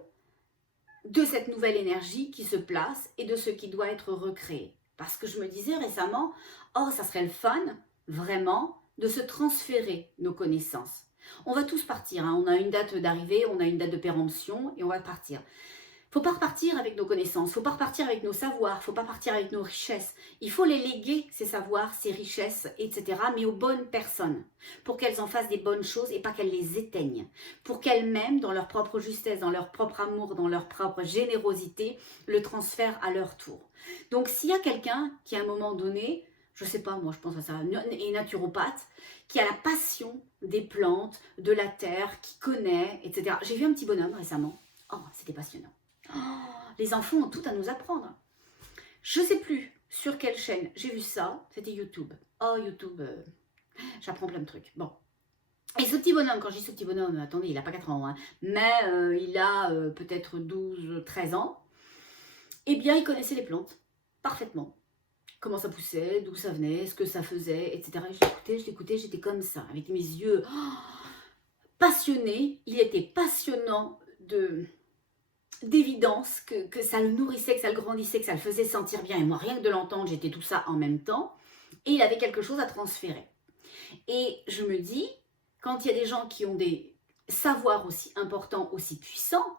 de cette nouvelle énergie qui se place et de ce qui doit être recréé. Parce que je me disais récemment, oh, ça serait le fun, vraiment, de se transférer nos connaissances. On va tous partir, on a une date d'arrivée, on a une date de péremption et on va partir. Il ne faut pas repartir avec nos connaissances, il ne faut pas repartir avec nos savoirs, il ne faut pas partir avec nos richesses. Il faut les léguer, ces savoirs, ces richesses, etc., mais aux bonnes personnes, pour qu'elles en fassent des bonnes choses et pas qu'elles les éteignent. Pour qu'elles-mêmes, dans leur propre justesse, dans leur propre amour, dans leur propre générosité, le transfèrent à leur tour. Donc s'il y a quelqu'un qui, à un moment donné, je ne sais pas, moi je pense à ça, est naturopathe, qui a la passion des plantes, de la terre, qui connaît, etc. J'ai vu un petit bonhomme récemment. Oh, c'était passionnant. Oh, les enfants ont tout à nous apprendre. Je ne sais plus sur quelle chaîne j'ai vu ça. C'était YouTube. Oh, YouTube, j'apprends plein de trucs. Bon. Et ce petit bonhomme, quand je dis ce petit bonhomme, attendez, il n'a pas 4 ans, mais il a peut-être 12-13 ans. Eh bien, il connaissait les plantes parfaitement. Comment ça poussait, d'où ça venait, ce que ça faisait, etc. Et je l'écoutais, j'étais comme ça, avec mes yeux passionnés. Il était passionnant d'évidence que ça le nourrissait, que ça le grandissait, que ça le faisait sentir bien. Et moi, rien que de l'entendre, j'étais tout ça en même temps. Et il avait quelque chose à transférer. Et je me dis, quand il y a des gens qui ont des savoirs aussi importants, aussi puissants,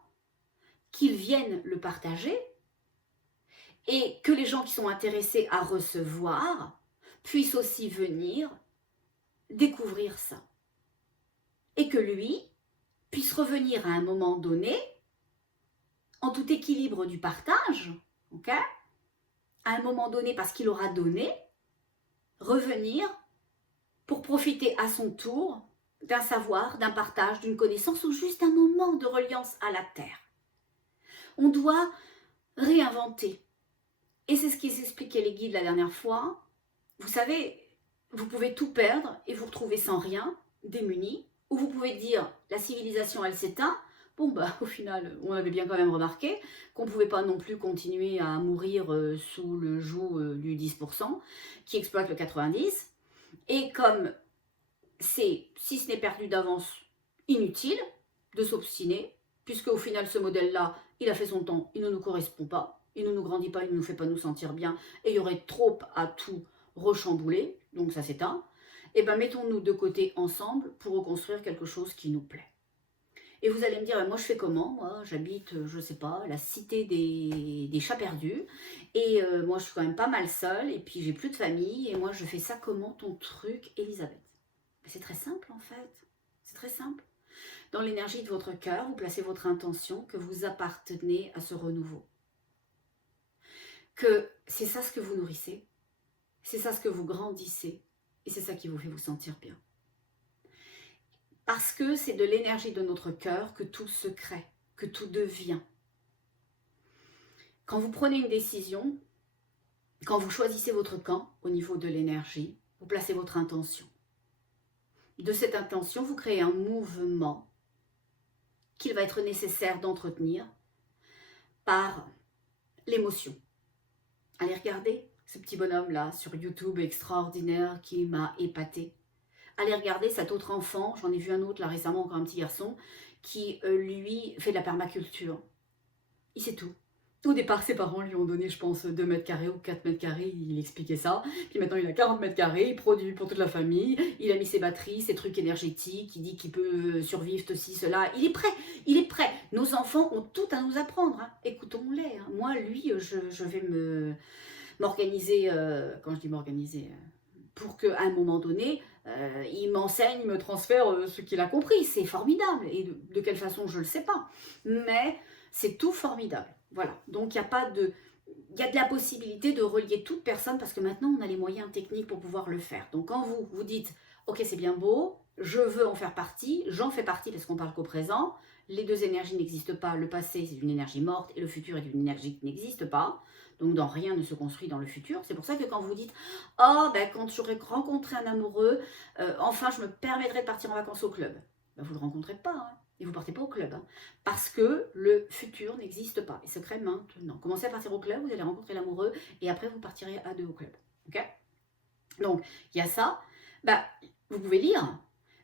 qu'ils viennent le partager et que les gens qui sont intéressés à recevoir puissent aussi venir découvrir ça. Et que lui puisse revenir à un moment donné, en tout équilibre du partage, ok, à un moment donné, parce qu'il aura donné, revenir pour profiter à son tour d'un savoir, d'un partage, d'une connaissance ou juste un moment de reliance à la terre. On doit réinventer. Et c'est ce qui s'expliquait les guides la dernière fois. Vous savez, vous pouvez tout perdre et vous retrouver sans rien, démuni, ou vous pouvez dire la civilisation elle s'éteint. Bon bah au final on avait bien quand même remarqué qu'on ne pouvait pas non plus continuer à mourir sous le joug du 10% qui exploite le 90%. Et comme c'est, si ce n'est perdu d'avance, inutile de s'obstiner, puisque au final ce modèle-là, il a fait son temps, il ne nous correspond pas, il ne nous grandit pas, il ne nous fait pas nous sentir bien, et il y aurait trop à tout rechambouler, donc ça s'éteint, et bien mettons-nous de côté ensemble pour reconstruire quelque chose qui nous plaît. Et vous allez me dire, moi je fais comment? Moi j'habite, je sais pas, la cité des chats perdus, et moi je suis quand même pas mal seule, et puis j'ai plus de famille, et moi je fais ça comment ton truc, Elisabeth? C'est très simple en fait, c'est très simple. Dans l'énergie de votre cœur, vous placez votre intention que vous appartenez à ce renouveau. Que c'est ça ce que vous nourrissez, c'est ça ce que vous grandissez, et c'est ça qui vous fait vous sentir bien. Parce que c'est de l'énergie de notre cœur que tout se crée, que tout devient. Quand vous prenez une décision, quand vous choisissez votre camp au niveau de l'énergie, vous placez votre intention. De cette intention, vous créez un mouvement qu'il va être nécessaire d'entretenir par l'émotion. Allez regarder ce petit bonhomme-là sur YouTube extraordinaire qui m'a épatée. Allez regarder cet autre enfant, j'en ai vu un autre là récemment, encore un petit garçon, qui lui fait de la permaculture. Il sait tout. Au départ, ses parents lui ont donné, je pense, 2 mètres carrés ou 4 mètres carrés, il expliquait ça. Puis maintenant, il a 40 mètres carrés, il produit pour toute la famille, il a mis ses batteries, ses trucs énergétiques, il dit qu'il peut survivre, ceci, cela. Il est prêt, il est prêt. Nos enfants ont tout à nous apprendre, hein. Écoutons-les. Hein. Moi, lui, je vais m'organiser, quand je dis m'organiser, pour qu'à un moment donné, il m'enseigne, il me transfère ce qu'il a compris. C'est formidable. Et de quelle façon, je ne le sais pas. Mais c'est tout formidable. Voilà. Donc, il y a de la possibilité de relier toute personne parce que maintenant, on a les moyens techniques pour pouvoir le faire. Donc, quand vous dites, ok, c'est bien beau, je veux en faire partie, j'en fais partie parce qu'on parle qu'au présent. Les deux énergies n'existent pas. Le passé, c'est une énergie morte et le futur est une énergie qui n'existe pas. Donc, dans rien ne se construit dans le futur. C'est pour ça que quand vous dites « Oh, ben, quand j'aurai rencontré un amoureux, enfin, je me permettrai de partir en vacances au club. Ben, » vous ne le rencontrez pas, hein, et vous ne partez pas au club. Hein, parce que le futur n'existe pas. Et se crée maintenant. Commencez à partir au club, vous allez rencontrer l'amoureux, et après, vous partirez à deux au club. Ok? Donc, il y a ça. Ben, vous pouvez lire.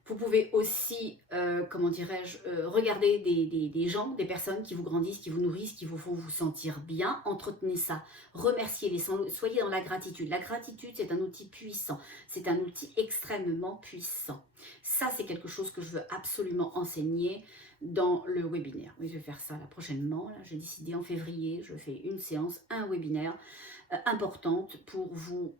Vous pouvez aussi, comment dirais-je, regarder des gens, des personnes qui vous grandissent, qui vous nourrissent, qui vous font vous sentir bien. Entretenez ça, remerciez-les, soyez dans la gratitude. La gratitude, c'est un outil puissant, c'est un outil extrêmement puissant. Ça, c'est quelque chose que je veux absolument enseigner dans le webinaire. Oui, je vais faire ça là prochainement. J'ai décidé en février, je fais une séance, un webinaire importante pour vous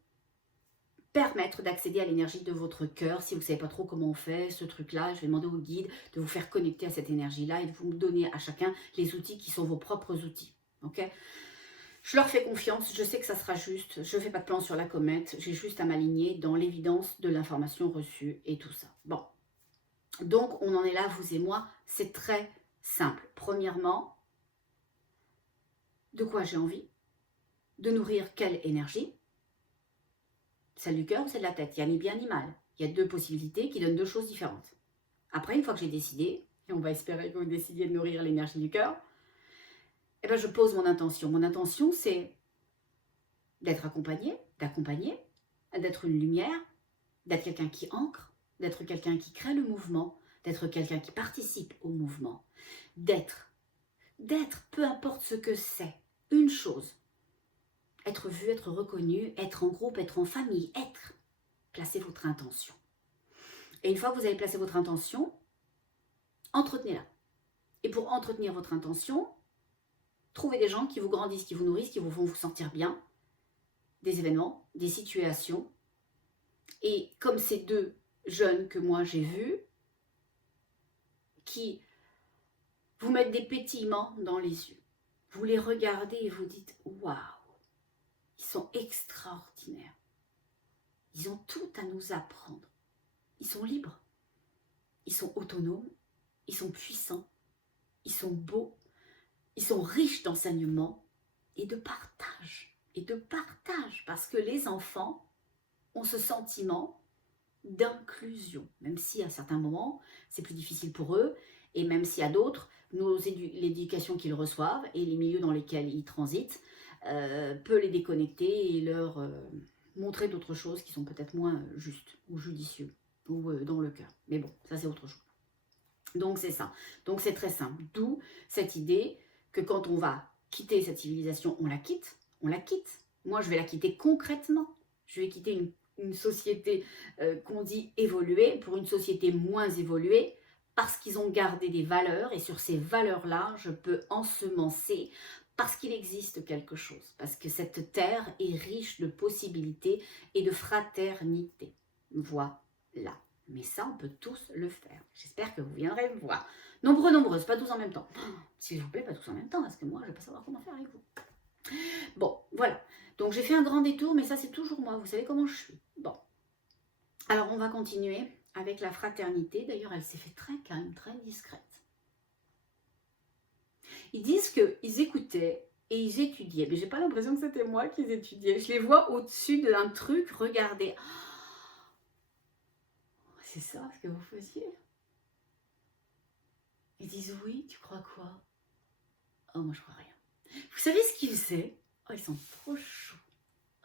permettre d'accéder à l'énergie de votre cœur. Si vous ne savez pas trop comment on fait ce truc-là, je vais demander au guide de vous faire connecter à cette énergie-là et de vous donner à chacun les outils qui sont vos propres outils. Ok? Je leur fais confiance, je sais que ça sera juste, je ne fais pas de plan sur la comète, j'ai juste à m'aligner dans l'évidence de l'information reçue et tout ça. Bon, donc on en est là, vous et moi, c'est très simple. Premièrement, de quoi j'ai envie? De nourrir quelle énergie? Celle du cœur ou celle de la tête? Il y a ni bien ni mal. Il y a deux possibilités qui donnent deux choses différentes. Après, une fois que j'ai décidé, et on va espérer que vous décidiez de nourrir l'énergie du cœur, eh ben, je pose mon intention. Mon intention, c'est d'être accompagné, d'accompagner, d'être une lumière, d'être quelqu'un qui ancre, d'être quelqu'un qui crée le mouvement, d'être quelqu'un qui participe au mouvement, d'être d'être, peu importe ce que c'est, une chose. Être vu, être reconnu, être en groupe, être en famille, être. Placez votre intention. Et une fois que vous avez placé votre intention, entretenez-la. Et pour entretenir votre intention, trouvez des gens qui vous grandissent, qui vous nourrissent, qui vous font vous sentir bien, des événements, des situations. Et comme ces deux jeunes que moi j'ai vus, qui vous mettent des pétillements dans les yeux. Vous les regardez et vous dites « Waouh, ils sont extraordinaires. Ils ont tout à nous apprendre. Ils sont libres. Ils sont autonomes. Ils sont puissants. Ils sont beaux. Ils sont riches d'enseignement et de partage. Et de partage, parce que les enfants ont ce sentiment d'inclusion, même si à certains moments, c'est plus difficile pour eux, et même si à d'autres, l'éducation qu'ils reçoivent et les milieux dans lesquels ils transitent peut les déconnecter et leur montrer d'autres choses qui sont peut-être moins justes ou judicieux ou dans le cœur. Mais bon, ça c'est autre chose. Donc c'est ça. Donc c'est très simple. D'où cette idée que quand on va quitter cette civilisation, on la quitte. On la quitte. Moi, je vais la quitter concrètement. Je vais quitter une société qu'on dit évoluée pour une société moins évoluée parce qu'ils ont gardé des valeurs et sur ces valeurs-là, je peux ensemencer parce qu'il existe quelque chose. Parce que cette terre est riche de possibilités et de fraternité. Voilà. Mais ça, on peut tous le faire. J'espère que vous viendrez me voir. Nombreux, nombreuses, pas tous en même temps. S'il vous plaît, pas tous en même temps, parce que moi, je ne vais pas savoir comment faire avec vous. Bon, voilà. Donc, j'ai fait un grand détour, mais ça, c'est toujours moi. Vous savez comment je suis. Bon. Alors, on va continuer avec la fraternité. D'ailleurs, elle s'est fait très calme, très discrète. Ils disent qu'ils écoutaient et ils étudiaient. Mais j'ai pas l'impression que c'était moi qu'ils étudiaient. Je les vois au-dessus d'un truc. Regardez. C'est ça ce que vous faisiez? Ils disent oui, tu crois quoi? Oh, moi je crois rien. Vous savez ce qu'ils faisaient? Oh, ils sont trop chauds.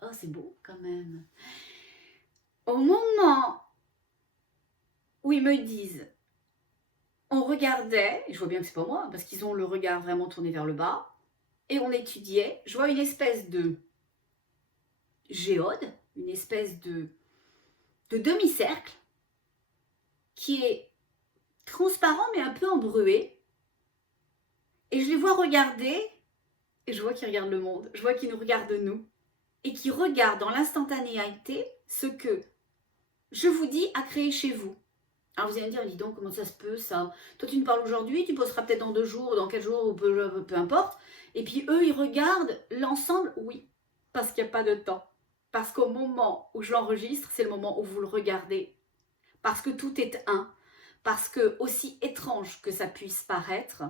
Oh, c'est beau quand même. Au moment où ils me disent, on regardait, et je vois bien que c'est pas moi, parce qu'ils ont le regard vraiment tourné vers le bas, et on étudiait, je vois une espèce de géode, une espèce de demi-cercle, qui est transparent mais un peu embrué, et je les vois regarder, et je vois qu'ils regardent le monde, je vois qu'ils nous regardent nous, et qu'ils regardent dans l'instantanéité ce que je vous dis à créer chez vous. Alors vous allez me dire, dis donc, comment ça se peut ça? Toi tu me parles aujourd'hui, tu posteras peut-être dans 2 jours, dans 4 jours, ou peu importe. Et puis eux, ils regardent l'ensemble, oui, parce qu'il n'y a pas de temps. Parce qu'au moment où je l'enregistre, c'est le moment où vous le regardez. Parce que tout est un. Parce que, aussi étrange que ça puisse paraître,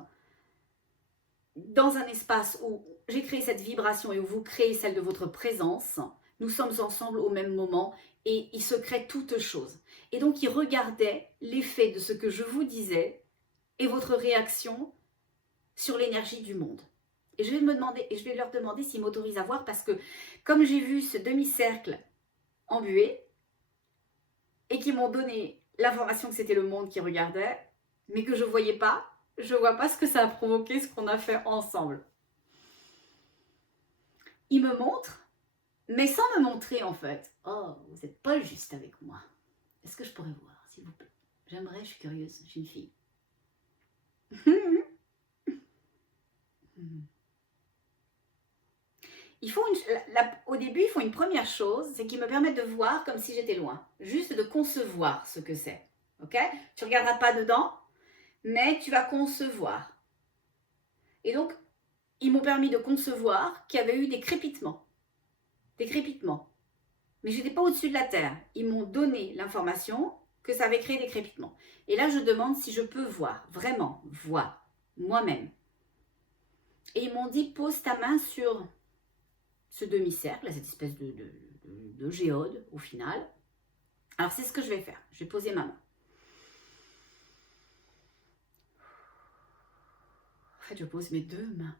dans un espace où j'ai créé cette vibration et où vous créez celle de votre présence, nous sommes ensemble au même moment et il se crée toute chose. Et donc, ils regardaient l'effet de ce que je vous disais et votre réaction sur l'énergie du monde. Et je vais leur demander s'ils m'autorisent à voir parce que comme j'ai vu ce demi-cercle embué et qu'ils m'ont donné l'information que c'était le monde qui regardait, mais que je ne voyais pas, je ne vois pas ce que ça a provoqué, ce qu'on a fait ensemble. Ils me montrent, mais sans me montrer en fait. Oh, vous n'êtes pas juste avec moi. Est-ce que je pourrais voir, s'il vous plaît? J'aimerais, je suis curieuse, je suis une fille. Au début, ils font une première chose, c'est qu'ils me permettent de voir comme si j'étais loin. Juste de concevoir ce que c'est. Ok? Tu ne regarderas pas dedans, mais tu vas concevoir. Et donc, ils m'ont permis de concevoir qu'il y avait eu des crépitements. Des crépitements. Mais je n'étais pas au-dessus de la terre. Ils m'ont donné l'information que ça avait créé des crépitements. Et là, je demande si je peux voir, vraiment voir, moi-même. Et ils m'ont dit, pose ta main sur ce demi-cercle, cette espèce de géode au final. Alors, c'est ce que je vais faire. Je vais poser ma main. En fait, je pose mes 2 mains,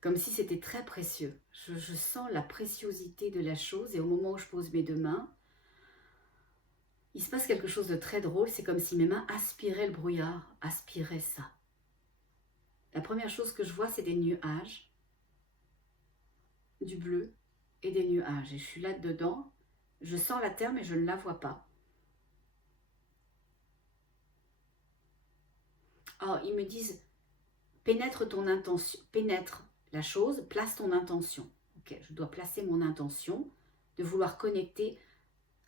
comme si c'était très précieux. Je sens la préciosité de la chose et au moment où je pose mes 2 mains, il se passe quelque chose de très drôle. C'est comme si mes mains aspiraient le brouillard, aspiraient ça. la première chose que je vois, c'est des nuages, du bleu et des nuages. Et je suis là-dedans, je sens la terre, mais je ne la vois pas. Alors, ils me disent, pénètre ton intention, pénètre la chose, place ton intention. Ok, je dois placer mon intention de vouloir connecter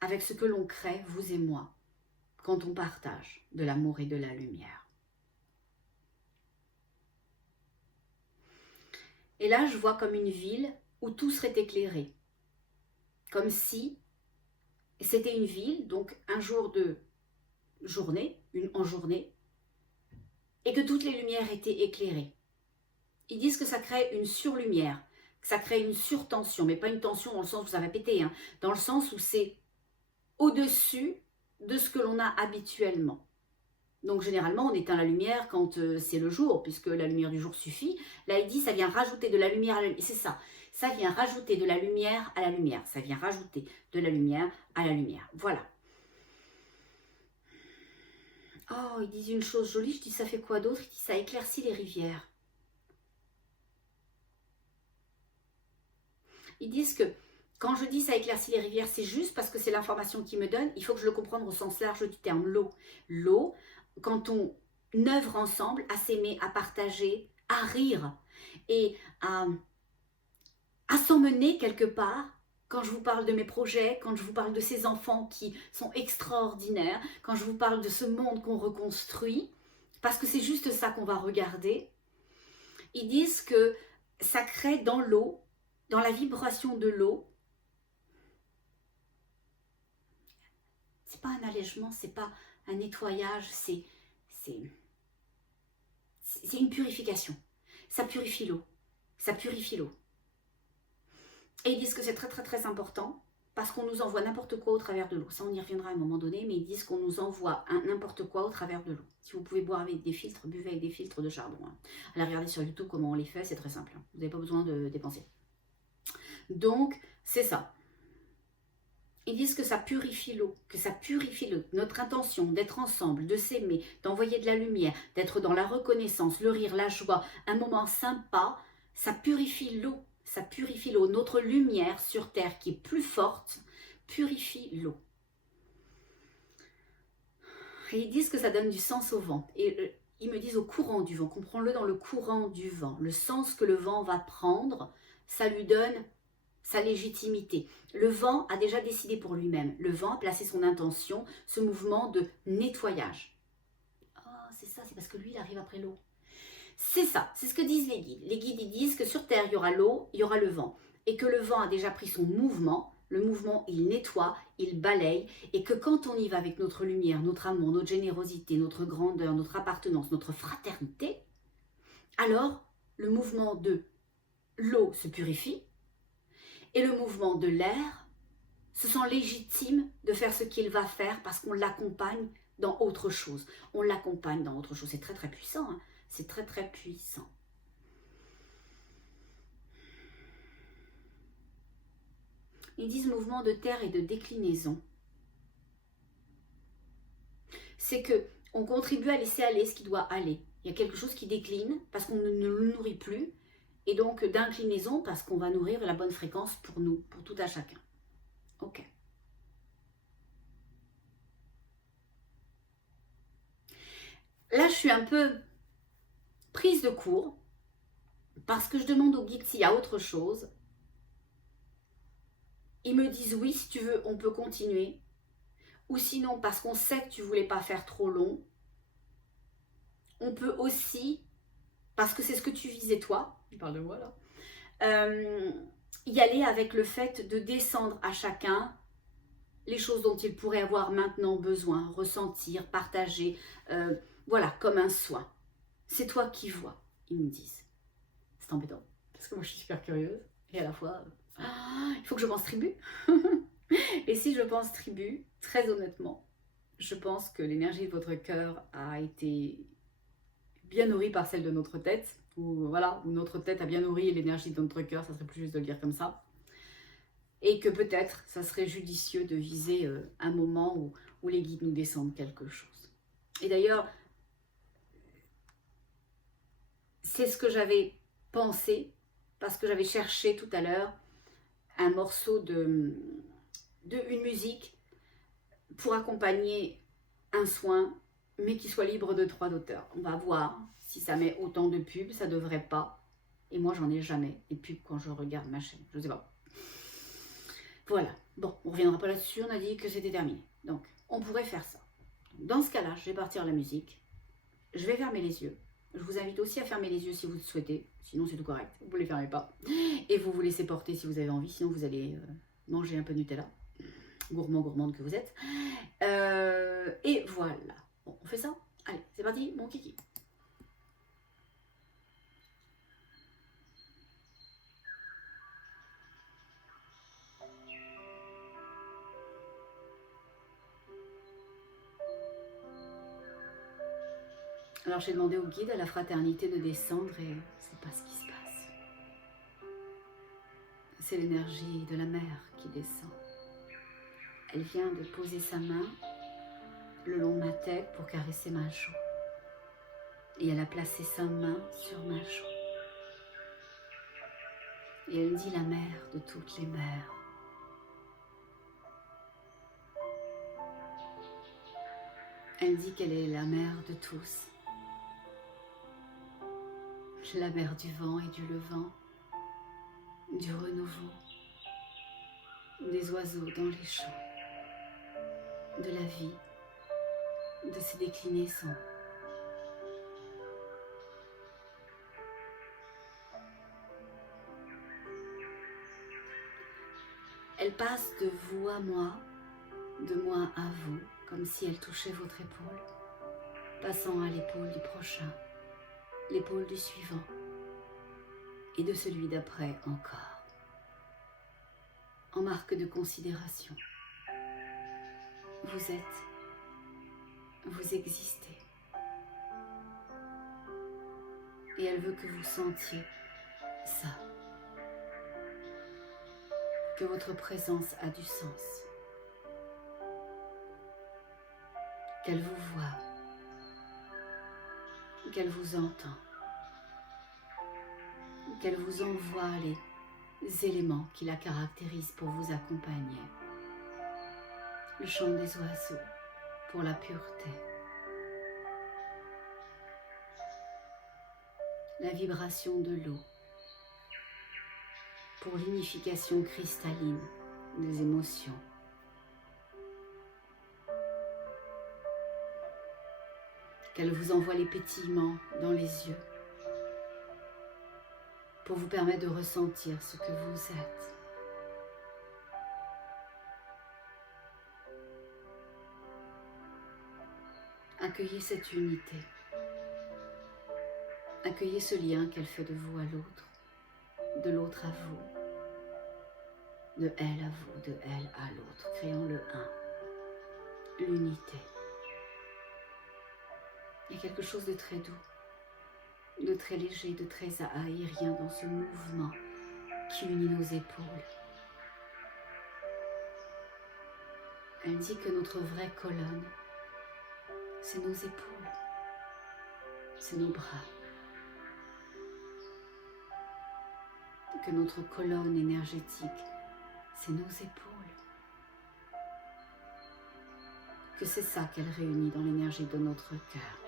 avec ce que l'on crée, vous et moi, quand on partage de l'amour et de la lumière. Et là, je vois comme une ville où tout serait éclairé. Comme si c'était une ville, donc un jour de journée, en journée, et que toutes les lumières étaient éclairées. Ils disent que ça crée une surlumière, que ça crée une surtension, mais pas une tension dans le sens où ça va péter, hein, dans le sens où c'est au-dessus de ce que l'on a habituellement. Donc généralement, on éteint la lumière quand c'est le jour, puisque la lumière du jour suffit. Là, il dit, ça vient rajouter de la lumière à la lumière. C'est ça, ça vient rajouter de la lumière à la lumière. Ça vient rajouter de la lumière à la lumière. Voilà. Oh, ils disent une chose jolie, je dis, ça fait quoi d'autre? Ils disent, ça éclaircit les rivières. Ils disent que quand je dis ça éclaircit les rivières, c'est juste parce que c'est l'information qu'ils me donnent. Il faut que je le comprenne au sens large du terme. L'eau. L'eau, quand on œuvre ensemble, à s'aimer, à partager, à rire et à s'emmener quelque part, quand je vous parle de mes projets, quand je vous parle de ces enfants qui sont extraordinaires, quand je vous parle de ce monde qu'on reconstruit, parce que c'est juste ça qu'on va regarder, ils disent que ça crée dans l'eau, dans la vibration de l'eau, c'est pas un allègement, c'est pas un nettoyage, c'est une purification. Ça purifie l'eau. Ça purifie l'eau. Et ils disent que c'est très très très important parce qu'on nous envoie n'importe quoi au travers de l'eau. Ça, on y reviendra à un moment donné, mais ils disent qu'on nous envoie n'importe quoi au travers de l'eau. Si vous pouvez boire avec des filtres, buvez avec des filtres de charbon. Hein. Allez regarder sur YouTube comment on les fait, c'est très simple. Hein. Vous n'avez pas besoin de dépenser. Donc, c'est ça. Ils disent que ça purifie l'eau, notre intention d'être ensemble, de s'aimer, d'envoyer de la lumière, d'être dans la reconnaissance, le rire, la joie, un moment sympa, ça purifie l'eau, ça purifie l'eau. Notre lumière sur Terre qui est plus forte, purifie l'eau. Et ils disent que ça donne du sens au vent. Et ils me disent au courant du vent, comprends-le dans le courant du vent. Le sens que le vent va prendre, ça lui donne sa légitimité. Le vent a déjà décidé pour lui-même. Le vent a placé son intention, ce mouvement de nettoyage. Ah, c'est ça, c'est parce que lui, il arrive après l'eau. C'est ça, c'est ce que disent les guides. Les guides, ils disent que sur Terre, il y aura l'eau, il y aura le vent. Et que le vent a déjà pris son mouvement. Le mouvement, il nettoie, il balaye. Et que quand on y va avec notre lumière, notre amour, notre générosité, notre grandeur, notre appartenance, notre fraternité, alors le mouvement de l'eau se purifie. Et le mouvement de l'air se sent légitime de faire ce qu'il va faire parce qu'on l'accompagne dans autre chose. On l'accompagne dans autre chose. C'est très très puissant. Hein, c'est très très puissant. Ils disent mouvement de terre et de déclinaison. C'est que on contribue à laisser aller ce qui doit aller. Il y a quelque chose qui décline parce qu'on ne le nourrit plus. Et donc d'inclinaison parce qu'on va nourrir la bonne fréquence pour nous, pour tout à chacun. Ok. Là, je suis un peu prise de court parce que je demande au guide s'il y a autre chose. Ils me disent oui, si tu veux, on peut continuer. Ou sinon, parce qu'on sait que tu ne voulais pas faire trop long, on peut aussi, parce que c'est ce que tu visais toi, je parle de moi là, y aller avec le fait de descendre à chacun les choses dont il pourrait avoir maintenant besoin, ressentir, partager, voilà, comme un soin. C'est toi qui vois, ils me disent. C'est embêtant, parce que moi je suis super curieuse, et à la fois, il faut que je pense tribu. Et si je pense tribu, très honnêtement, je pense que l'énergie de votre cœur a été bien nourrie par celle de notre tête, ou voilà, ou notre tête a bien nourri l'énergie de notre cœur, ça serait plus juste de le dire comme ça. Et que peut-être, ça serait judicieux de viser un moment où les guides nous descendent quelque chose. Et d'ailleurs, c'est ce que j'avais pensé, parce que j'avais cherché tout à l'heure un morceau une musique pour accompagner un soin, mais qui soit libre de droit d'auteur. On va voir si ça met autant de pubs, ça devrait pas. Et moi, j'en ai jamais des pubs quand je regarde ma chaîne, je sais pas. Voilà, bon, on reviendra pas là-dessus, on a dit que c'était terminé. Donc, on pourrait faire ça. Dans ce cas-là, je vais partir la musique, je vais fermer les yeux. Je vous invite aussi à fermer les yeux si vous le souhaitez, sinon c'est tout correct, vous ne les fermez pas. Et vous vous laissez porter si vous avez envie, sinon vous allez manger un peu de Nutella, gourmande que vous êtes. Et voilà, bon, on fait ça? Allez, c'est parti, mon kiki. Alors j'ai demandé au guide, à la fraternité de descendre et c'est pas ce qui se passe. C'est l'énergie de la mer qui descend. Elle vient de poser sa main le long de ma tête pour caresser ma joue. Et elle a placé sa main sur ma joue. Et elle dit la mère de toutes les mères. Elle dit qu'elle est la mère de tous. La mère du vent et du levant, du renouveau, des oiseaux dans les champs, de la vie, de ses déclinaisons. Elle passe de vous à moi, de moi à vous, comme si elle touchait votre épaule, passant à l'épaule du prochain, l'épaule du suivant, et de celui d'après encore, en marque de considération. Vous êtes, vous existez, et elle veut que vous sentiez ça, que votre présence a du sens, qu'elle vous voit, qu'elle vous entend, qu'elle vous envoie les éléments qui la caractérisent pour vous accompagner. Le chant des oiseaux pour la pureté, la vibration de l'eau pour l'unification cristalline des émotions, qu'elle vous envoie les pétillements dans les yeux pour vous permettre de ressentir ce que vous êtes. Accueillez cette unité. Accueillez ce lien qu'elle fait de vous à l'autre, de l'autre à vous, de elle à vous, de elle à l'autre, créant le un, l'unité. Il y a quelque chose de très doux, de très léger, de très aérien dans ce mouvement qui unit nos épaules. Elle dit que notre vraie colonne, c'est nos épaules, c'est nos bras. Que notre colonne énergétique, c'est nos épaules. Que c'est ça qu'elle réunit dans l'énergie de notre cœur.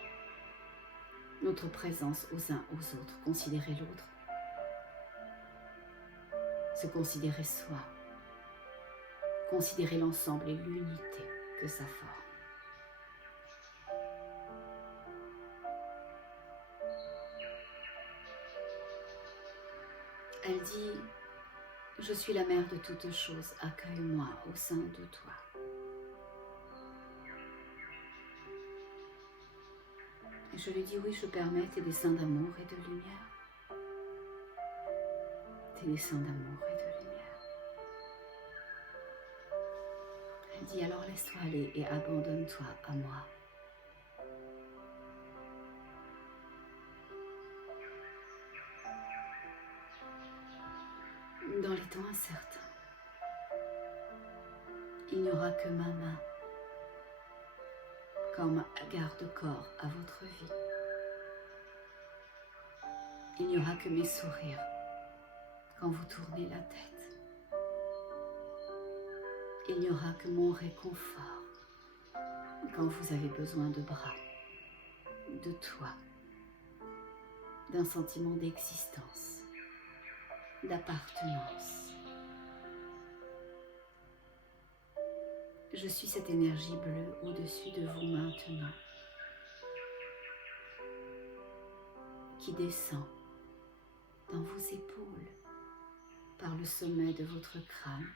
Notre présence aux uns aux autres, considérer l'autre, se considérer soi, considérer l'ensemble et l'unité que ça forme. Elle dit, je suis la mère de toutes choses, accueille-moi au sein de toi. Et je lui dis, oui, je permets tes desseins d'amour et de lumière. Tes desseins d'amour et de lumière. Elle dit, alors laisse-toi aller et abandonne-toi à moi. Dans les temps incertains, il n'y aura que ma main comme garde-corps à votre vie. Il n'y aura que mes sourires quand vous tournez la tête. Il n'y aura que mon réconfort quand vous avez besoin de bras, de toit, d'un sentiment d'existence, d'appartenance. Je suis cette énergie bleue au-dessus de vous maintenant, qui descend dans vos épaules, par le sommet de votre crâne,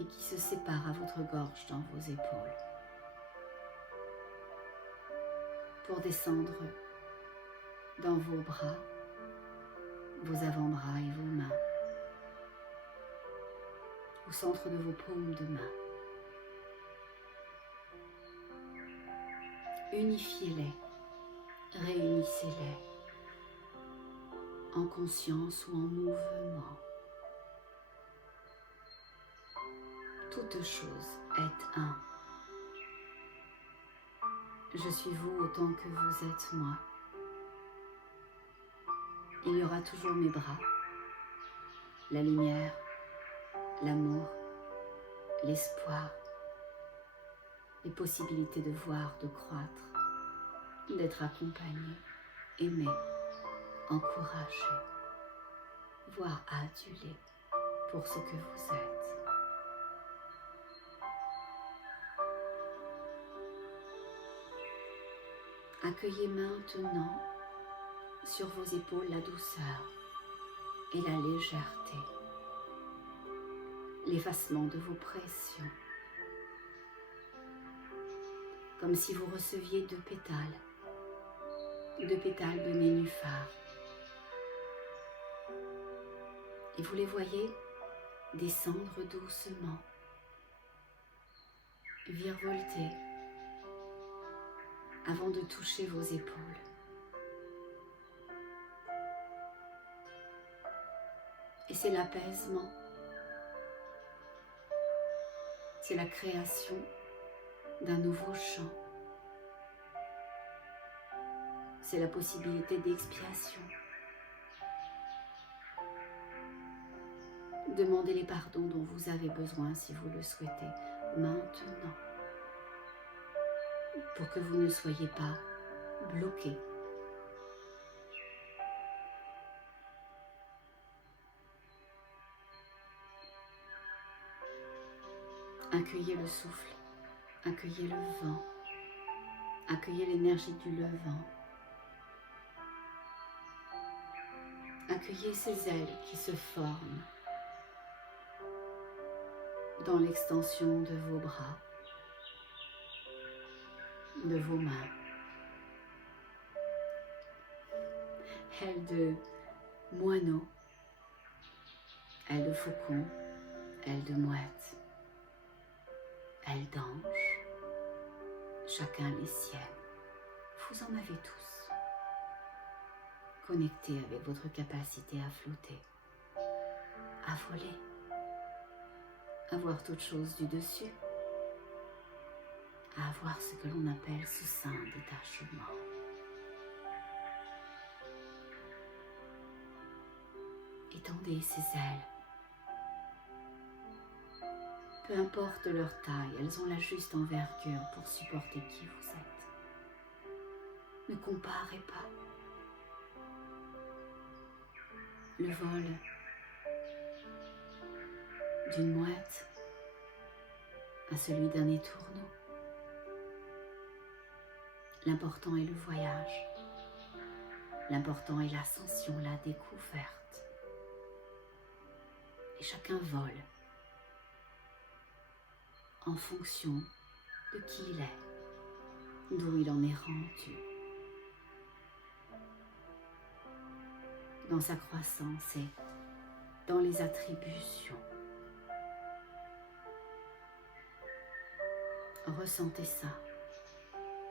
et qui se sépare à votre gorge dans vos épaules, pour descendre dans vos bras, vos avant-bras et vos mains, au centre de vos paumes de main. Unifiez-les, réunissez-les, en conscience ou en mouvement. Toute chose est un. Je suis vous autant que vous êtes moi. Il y aura toujours mes bras, la lumière, l'amour, l'espoir, les possibilités de voir, de croître, d'être accompagné, aimé, encouragé, voire adulé pour ce que vous êtes. Accueillez maintenant sur vos épaules la douceur et la légèreté, l'effacement de vos pressions, comme si vous receviez deux pétales de nénuphar. Et vous les voyez descendre doucement, virevolter, avant de toucher vos épaules. Et c'est l'apaisement, c'est la création d'un nouveau champ, c'est la possibilité d'expiation. Demandez les pardons dont vous avez besoin si vous le souhaitez maintenant, pour que vous ne soyez pas bloqué. Accueillez le souffle, accueillez le vent, accueillez l'énergie du levant. Accueillez ces ailes qui se forment dans l'extension de vos bras, de vos mains. Ailes de moineau, ailes de faucon, ailes de mouette, ailes d'ange, chacun les siennes. Vous en avez tous. Connectez avec votre capacité à flotter, à voler, à voir toute chose du dessus, à avoir ce que l'on appelle ce saint détachement. Étendez ces ailes. Peu importe leur taille, elles ont la juste envergure pour supporter qui vous êtes. Ne comparez pas. Le vol d'une mouette à celui d'un étourneau. L'important est le voyage. L'important est l'ascension, la découverte. Et chacun vole en fonction de qui il est, d'où il en est rendu, dans sa croissance et dans les attributions. Ressentez ça,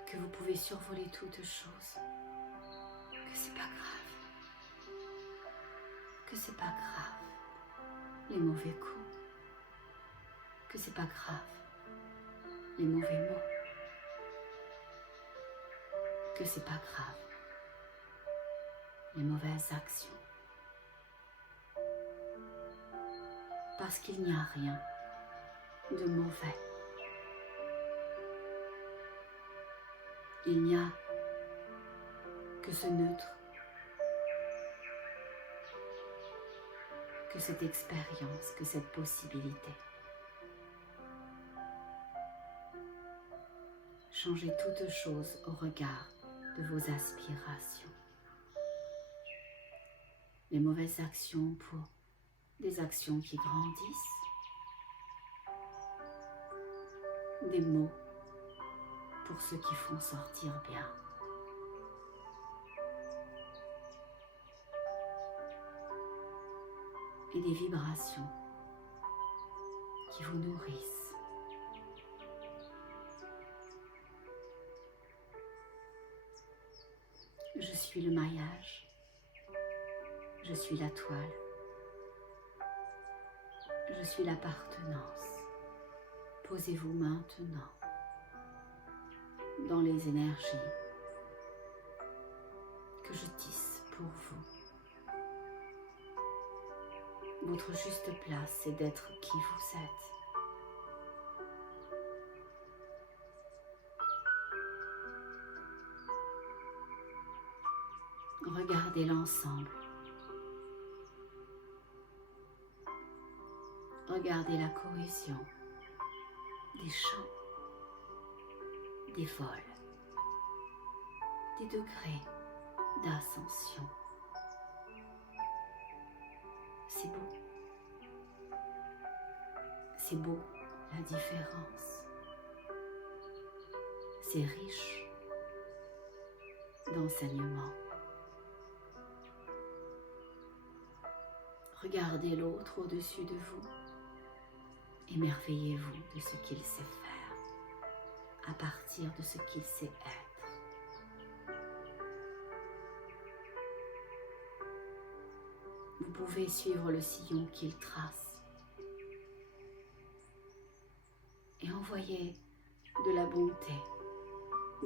que vous pouvez survoler toute chose, que c'est pas grave, que c'est pas grave les mauvais coups, que c'est pas grave les mauvais mots, que c'est pas grave les mauvaises actions. Parce qu'il n'y a rien de mauvais. Il n'y a que ce neutre, que cette expérience, que cette possibilité. Changez toute chose au regard de vos aspirations. Les mauvaises actions pour des actions qui grandissent. Des mots pour ceux qui font sortir bien. Et des vibrations qui vous nourrissent. Je suis le maillage, je suis la toile, je suis l'appartenance. Posez-vous maintenant dans les énergies que je tisse pour vous. Votre juste place, c'est d'être qui vous êtes. Regardez l'ensemble. Regardez la cohésion des champs, des vols, des degrés d'ascension. C'est beau. C'est beau, la différence. C'est riche d'enseignement. Regardez l'autre au-dessus de vous. Émerveillez-vous de ce qu'il sait faire, à partir de ce qu'il sait être. Vous pouvez suivre le sillon qu'il trace et envoyer de la bonté,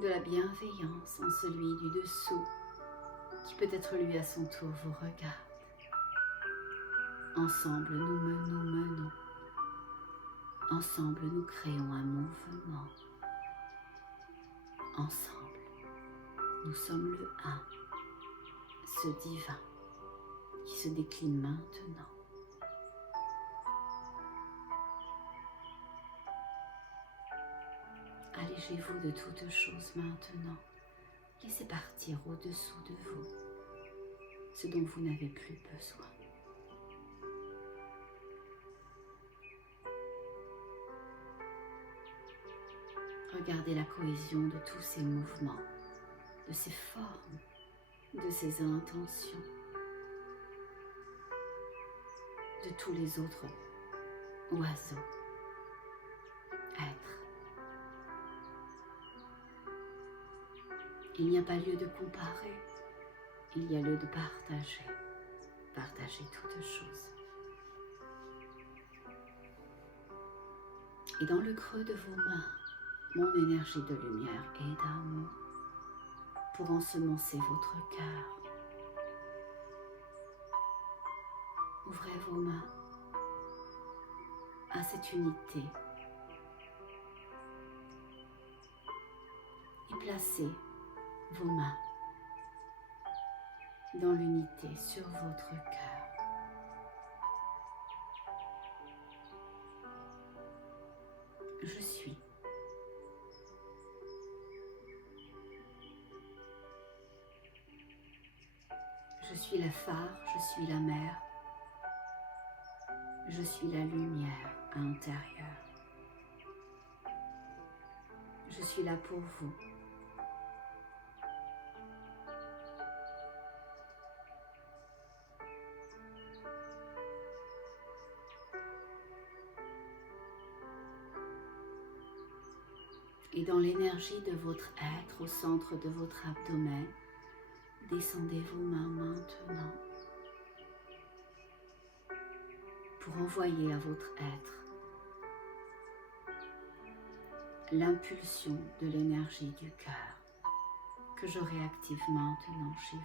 de la bienveillance en celui du dessous qui peut-être lui à son tour vous regarde. Ensemble, nous menons. Ensemble, nous créons un mouvement. Ensemble, nous sommes le un, ce divin qui se décline maintenant. Allégez-vous de toutes choses maintenant. Laissez partir au-dessous de vous ce dont vous n'avez plus besoin. Regardez la cohésion de tous ces mouvements, de ces formes, de ces intentions, de tous les autres oiseaux, êtres. Il n'y a pas lieu de comparer, il y a lieu de partager toutes choses. Et dans le creux de vos mains, mon énergie de lumière et d'amour pour ensemencer votre cœur. Ouvrez vos mains à cette unité et placez vos mains dans l'unité sur votre cœur. Je suis. Je suis la phare, je suis la mer, je suis la lumière intérieure. Je suis là pour vous. Et dans l'énergie de votre être, au centre de votre abdomen, descendez vos mains maintenant pour envoyer à votre être l'impulsion de l'énergie du cœur que je réactive maintenant chez vous.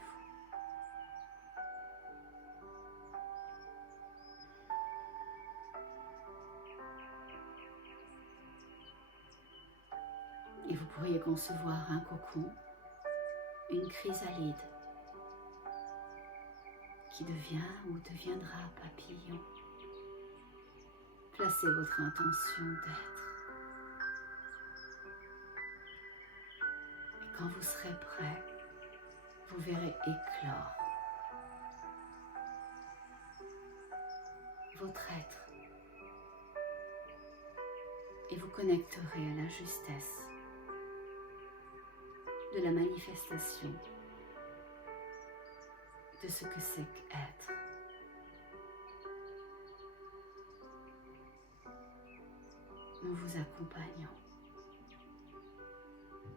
Et vous pourriez concevoir un cocon, une chrysalide qui devient ou deviendra papillon. Placez votre intention d'être. Et quand vous serez prêt, vous verrez éclore votre être et vous connecterez à la justesse de la manifestation de ce que c'est qu'être. Nous vous accompagnons.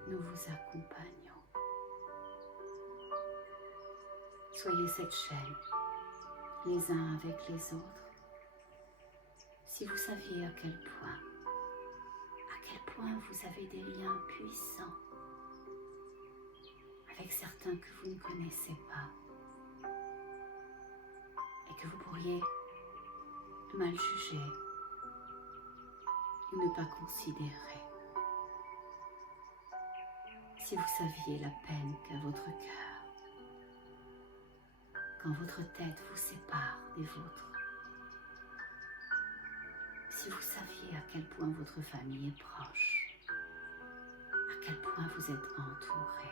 Nous vous accompagnons. Soyez cette chaîne, les uns avec les autres. Si vous saviez à quel point vous avez des liens puissants avec certains que vous ne connaissez pas et que vous pourriez mal juger ou ne pas considérer. Si vous saviez la peine qu'a votre cœur quand votre tête vous sépare des vôtres. Si vous saviez à quel point votre famille est proche, à quel point vous êtes entouré.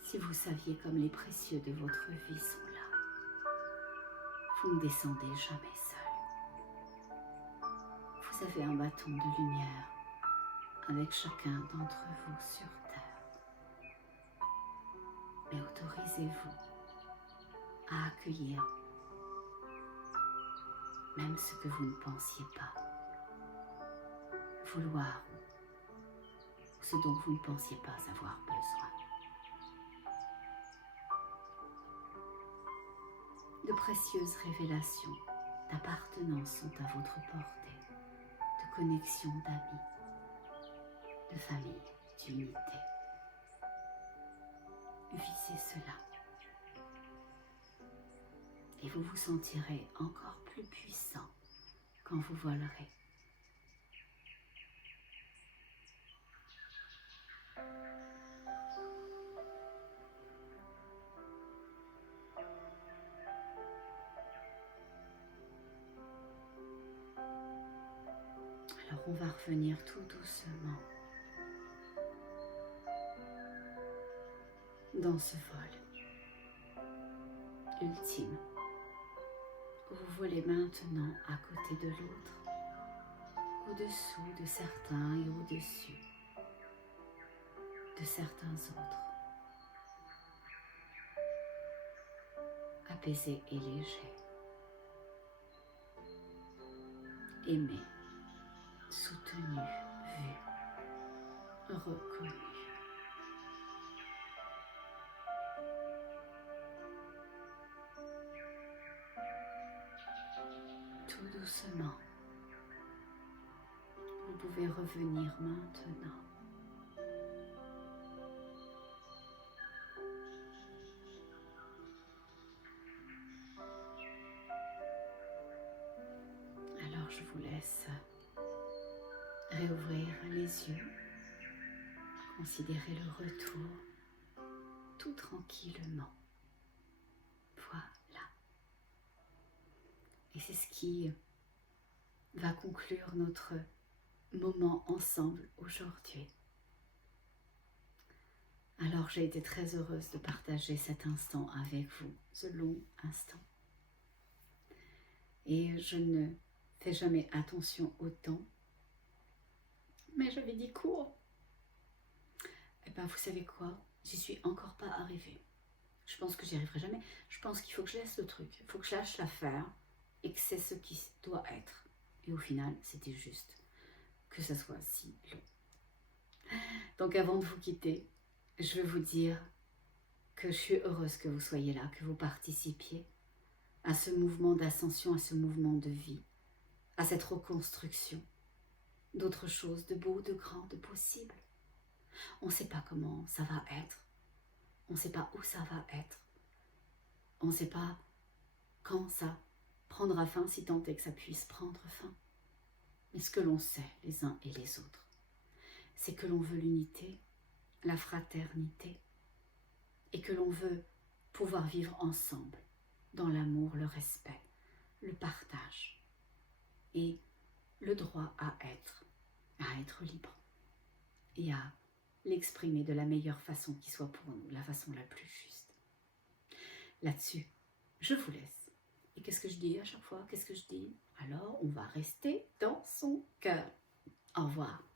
Si vous saviez comme les précieux de votre vie sont là, vous ne descendez jamais seul. Vous avez un bâton de lumière avec chacun d'entre vous sur terre. Mais autorisez-vous à accueillir même ce que vous ne pensiez pas vouloir ou ce dont vous ne pensiez pas avoir besoin. De précieuses révélations d'appartenance sont à votre portée, de connexion d'amis, de famille, d'unité. Visez cela et vous vous sentirez encore plus puissant quand vous volerez. Alors on va revenir tout doucement dans ce vol ultime. Vous volez maintenant à côté de l'autre, au-dessous de certains et au-dessus de certains autres. Apaisé et léger. Aimé, soutenu, vu, reconnu. Tout doucement, vous pouvez revenir maintenant. Alors je vous laisse réouvrir les yeux, considérer le retour tout tranquillement. Voilà. Et c'est ce qui va conclure notre moment ensemble aujourd'hui. Alors j'ai été très heureuse de partager cet instant avec vous, ce long instant. Et je ne fais jamais attention au temps, mais j'avais dit court. Et bien vous savez quoi, j'y suis encore pas arrivée. Je pense que j'y arriverai jamais. Je pense qu'il faut que je laisse le truc, il faut que je lâche l'affaire et que c'est ce qui doit être. Et au final, c'était juste que ça soit si long. Donc avant de vous quitter, je veux vous dire que je suis heureuse que vous soyez là, que vous participiez à ce mouvement d'ascension, à ce mouvement de vie, à cette reconstruction d'autres choses, de beau, de grand, de possible. On ne sait pas comment ça va être, on ne sait pas où ça va être, on ne sait pas quand ça prendra fin, si tant est que ça puisse prendre fin. Mais ce que l'on sait les uns et les autres, c'est que l'on veut l'unité, la fraternité, et que l'on veut pouvoir vivre ensemble, dans l'amour, le respect, le partage, et le droit à être libre, et à l'exprimer de la meilleure façon qui soit pour nous, la façon la plus juste. Là-dessus, je vous laisse. Et qu'est-ce que je dis à chaque fois? Qu'est-ce que je dis? Alors, on va rester dans son cœur. Au revoir.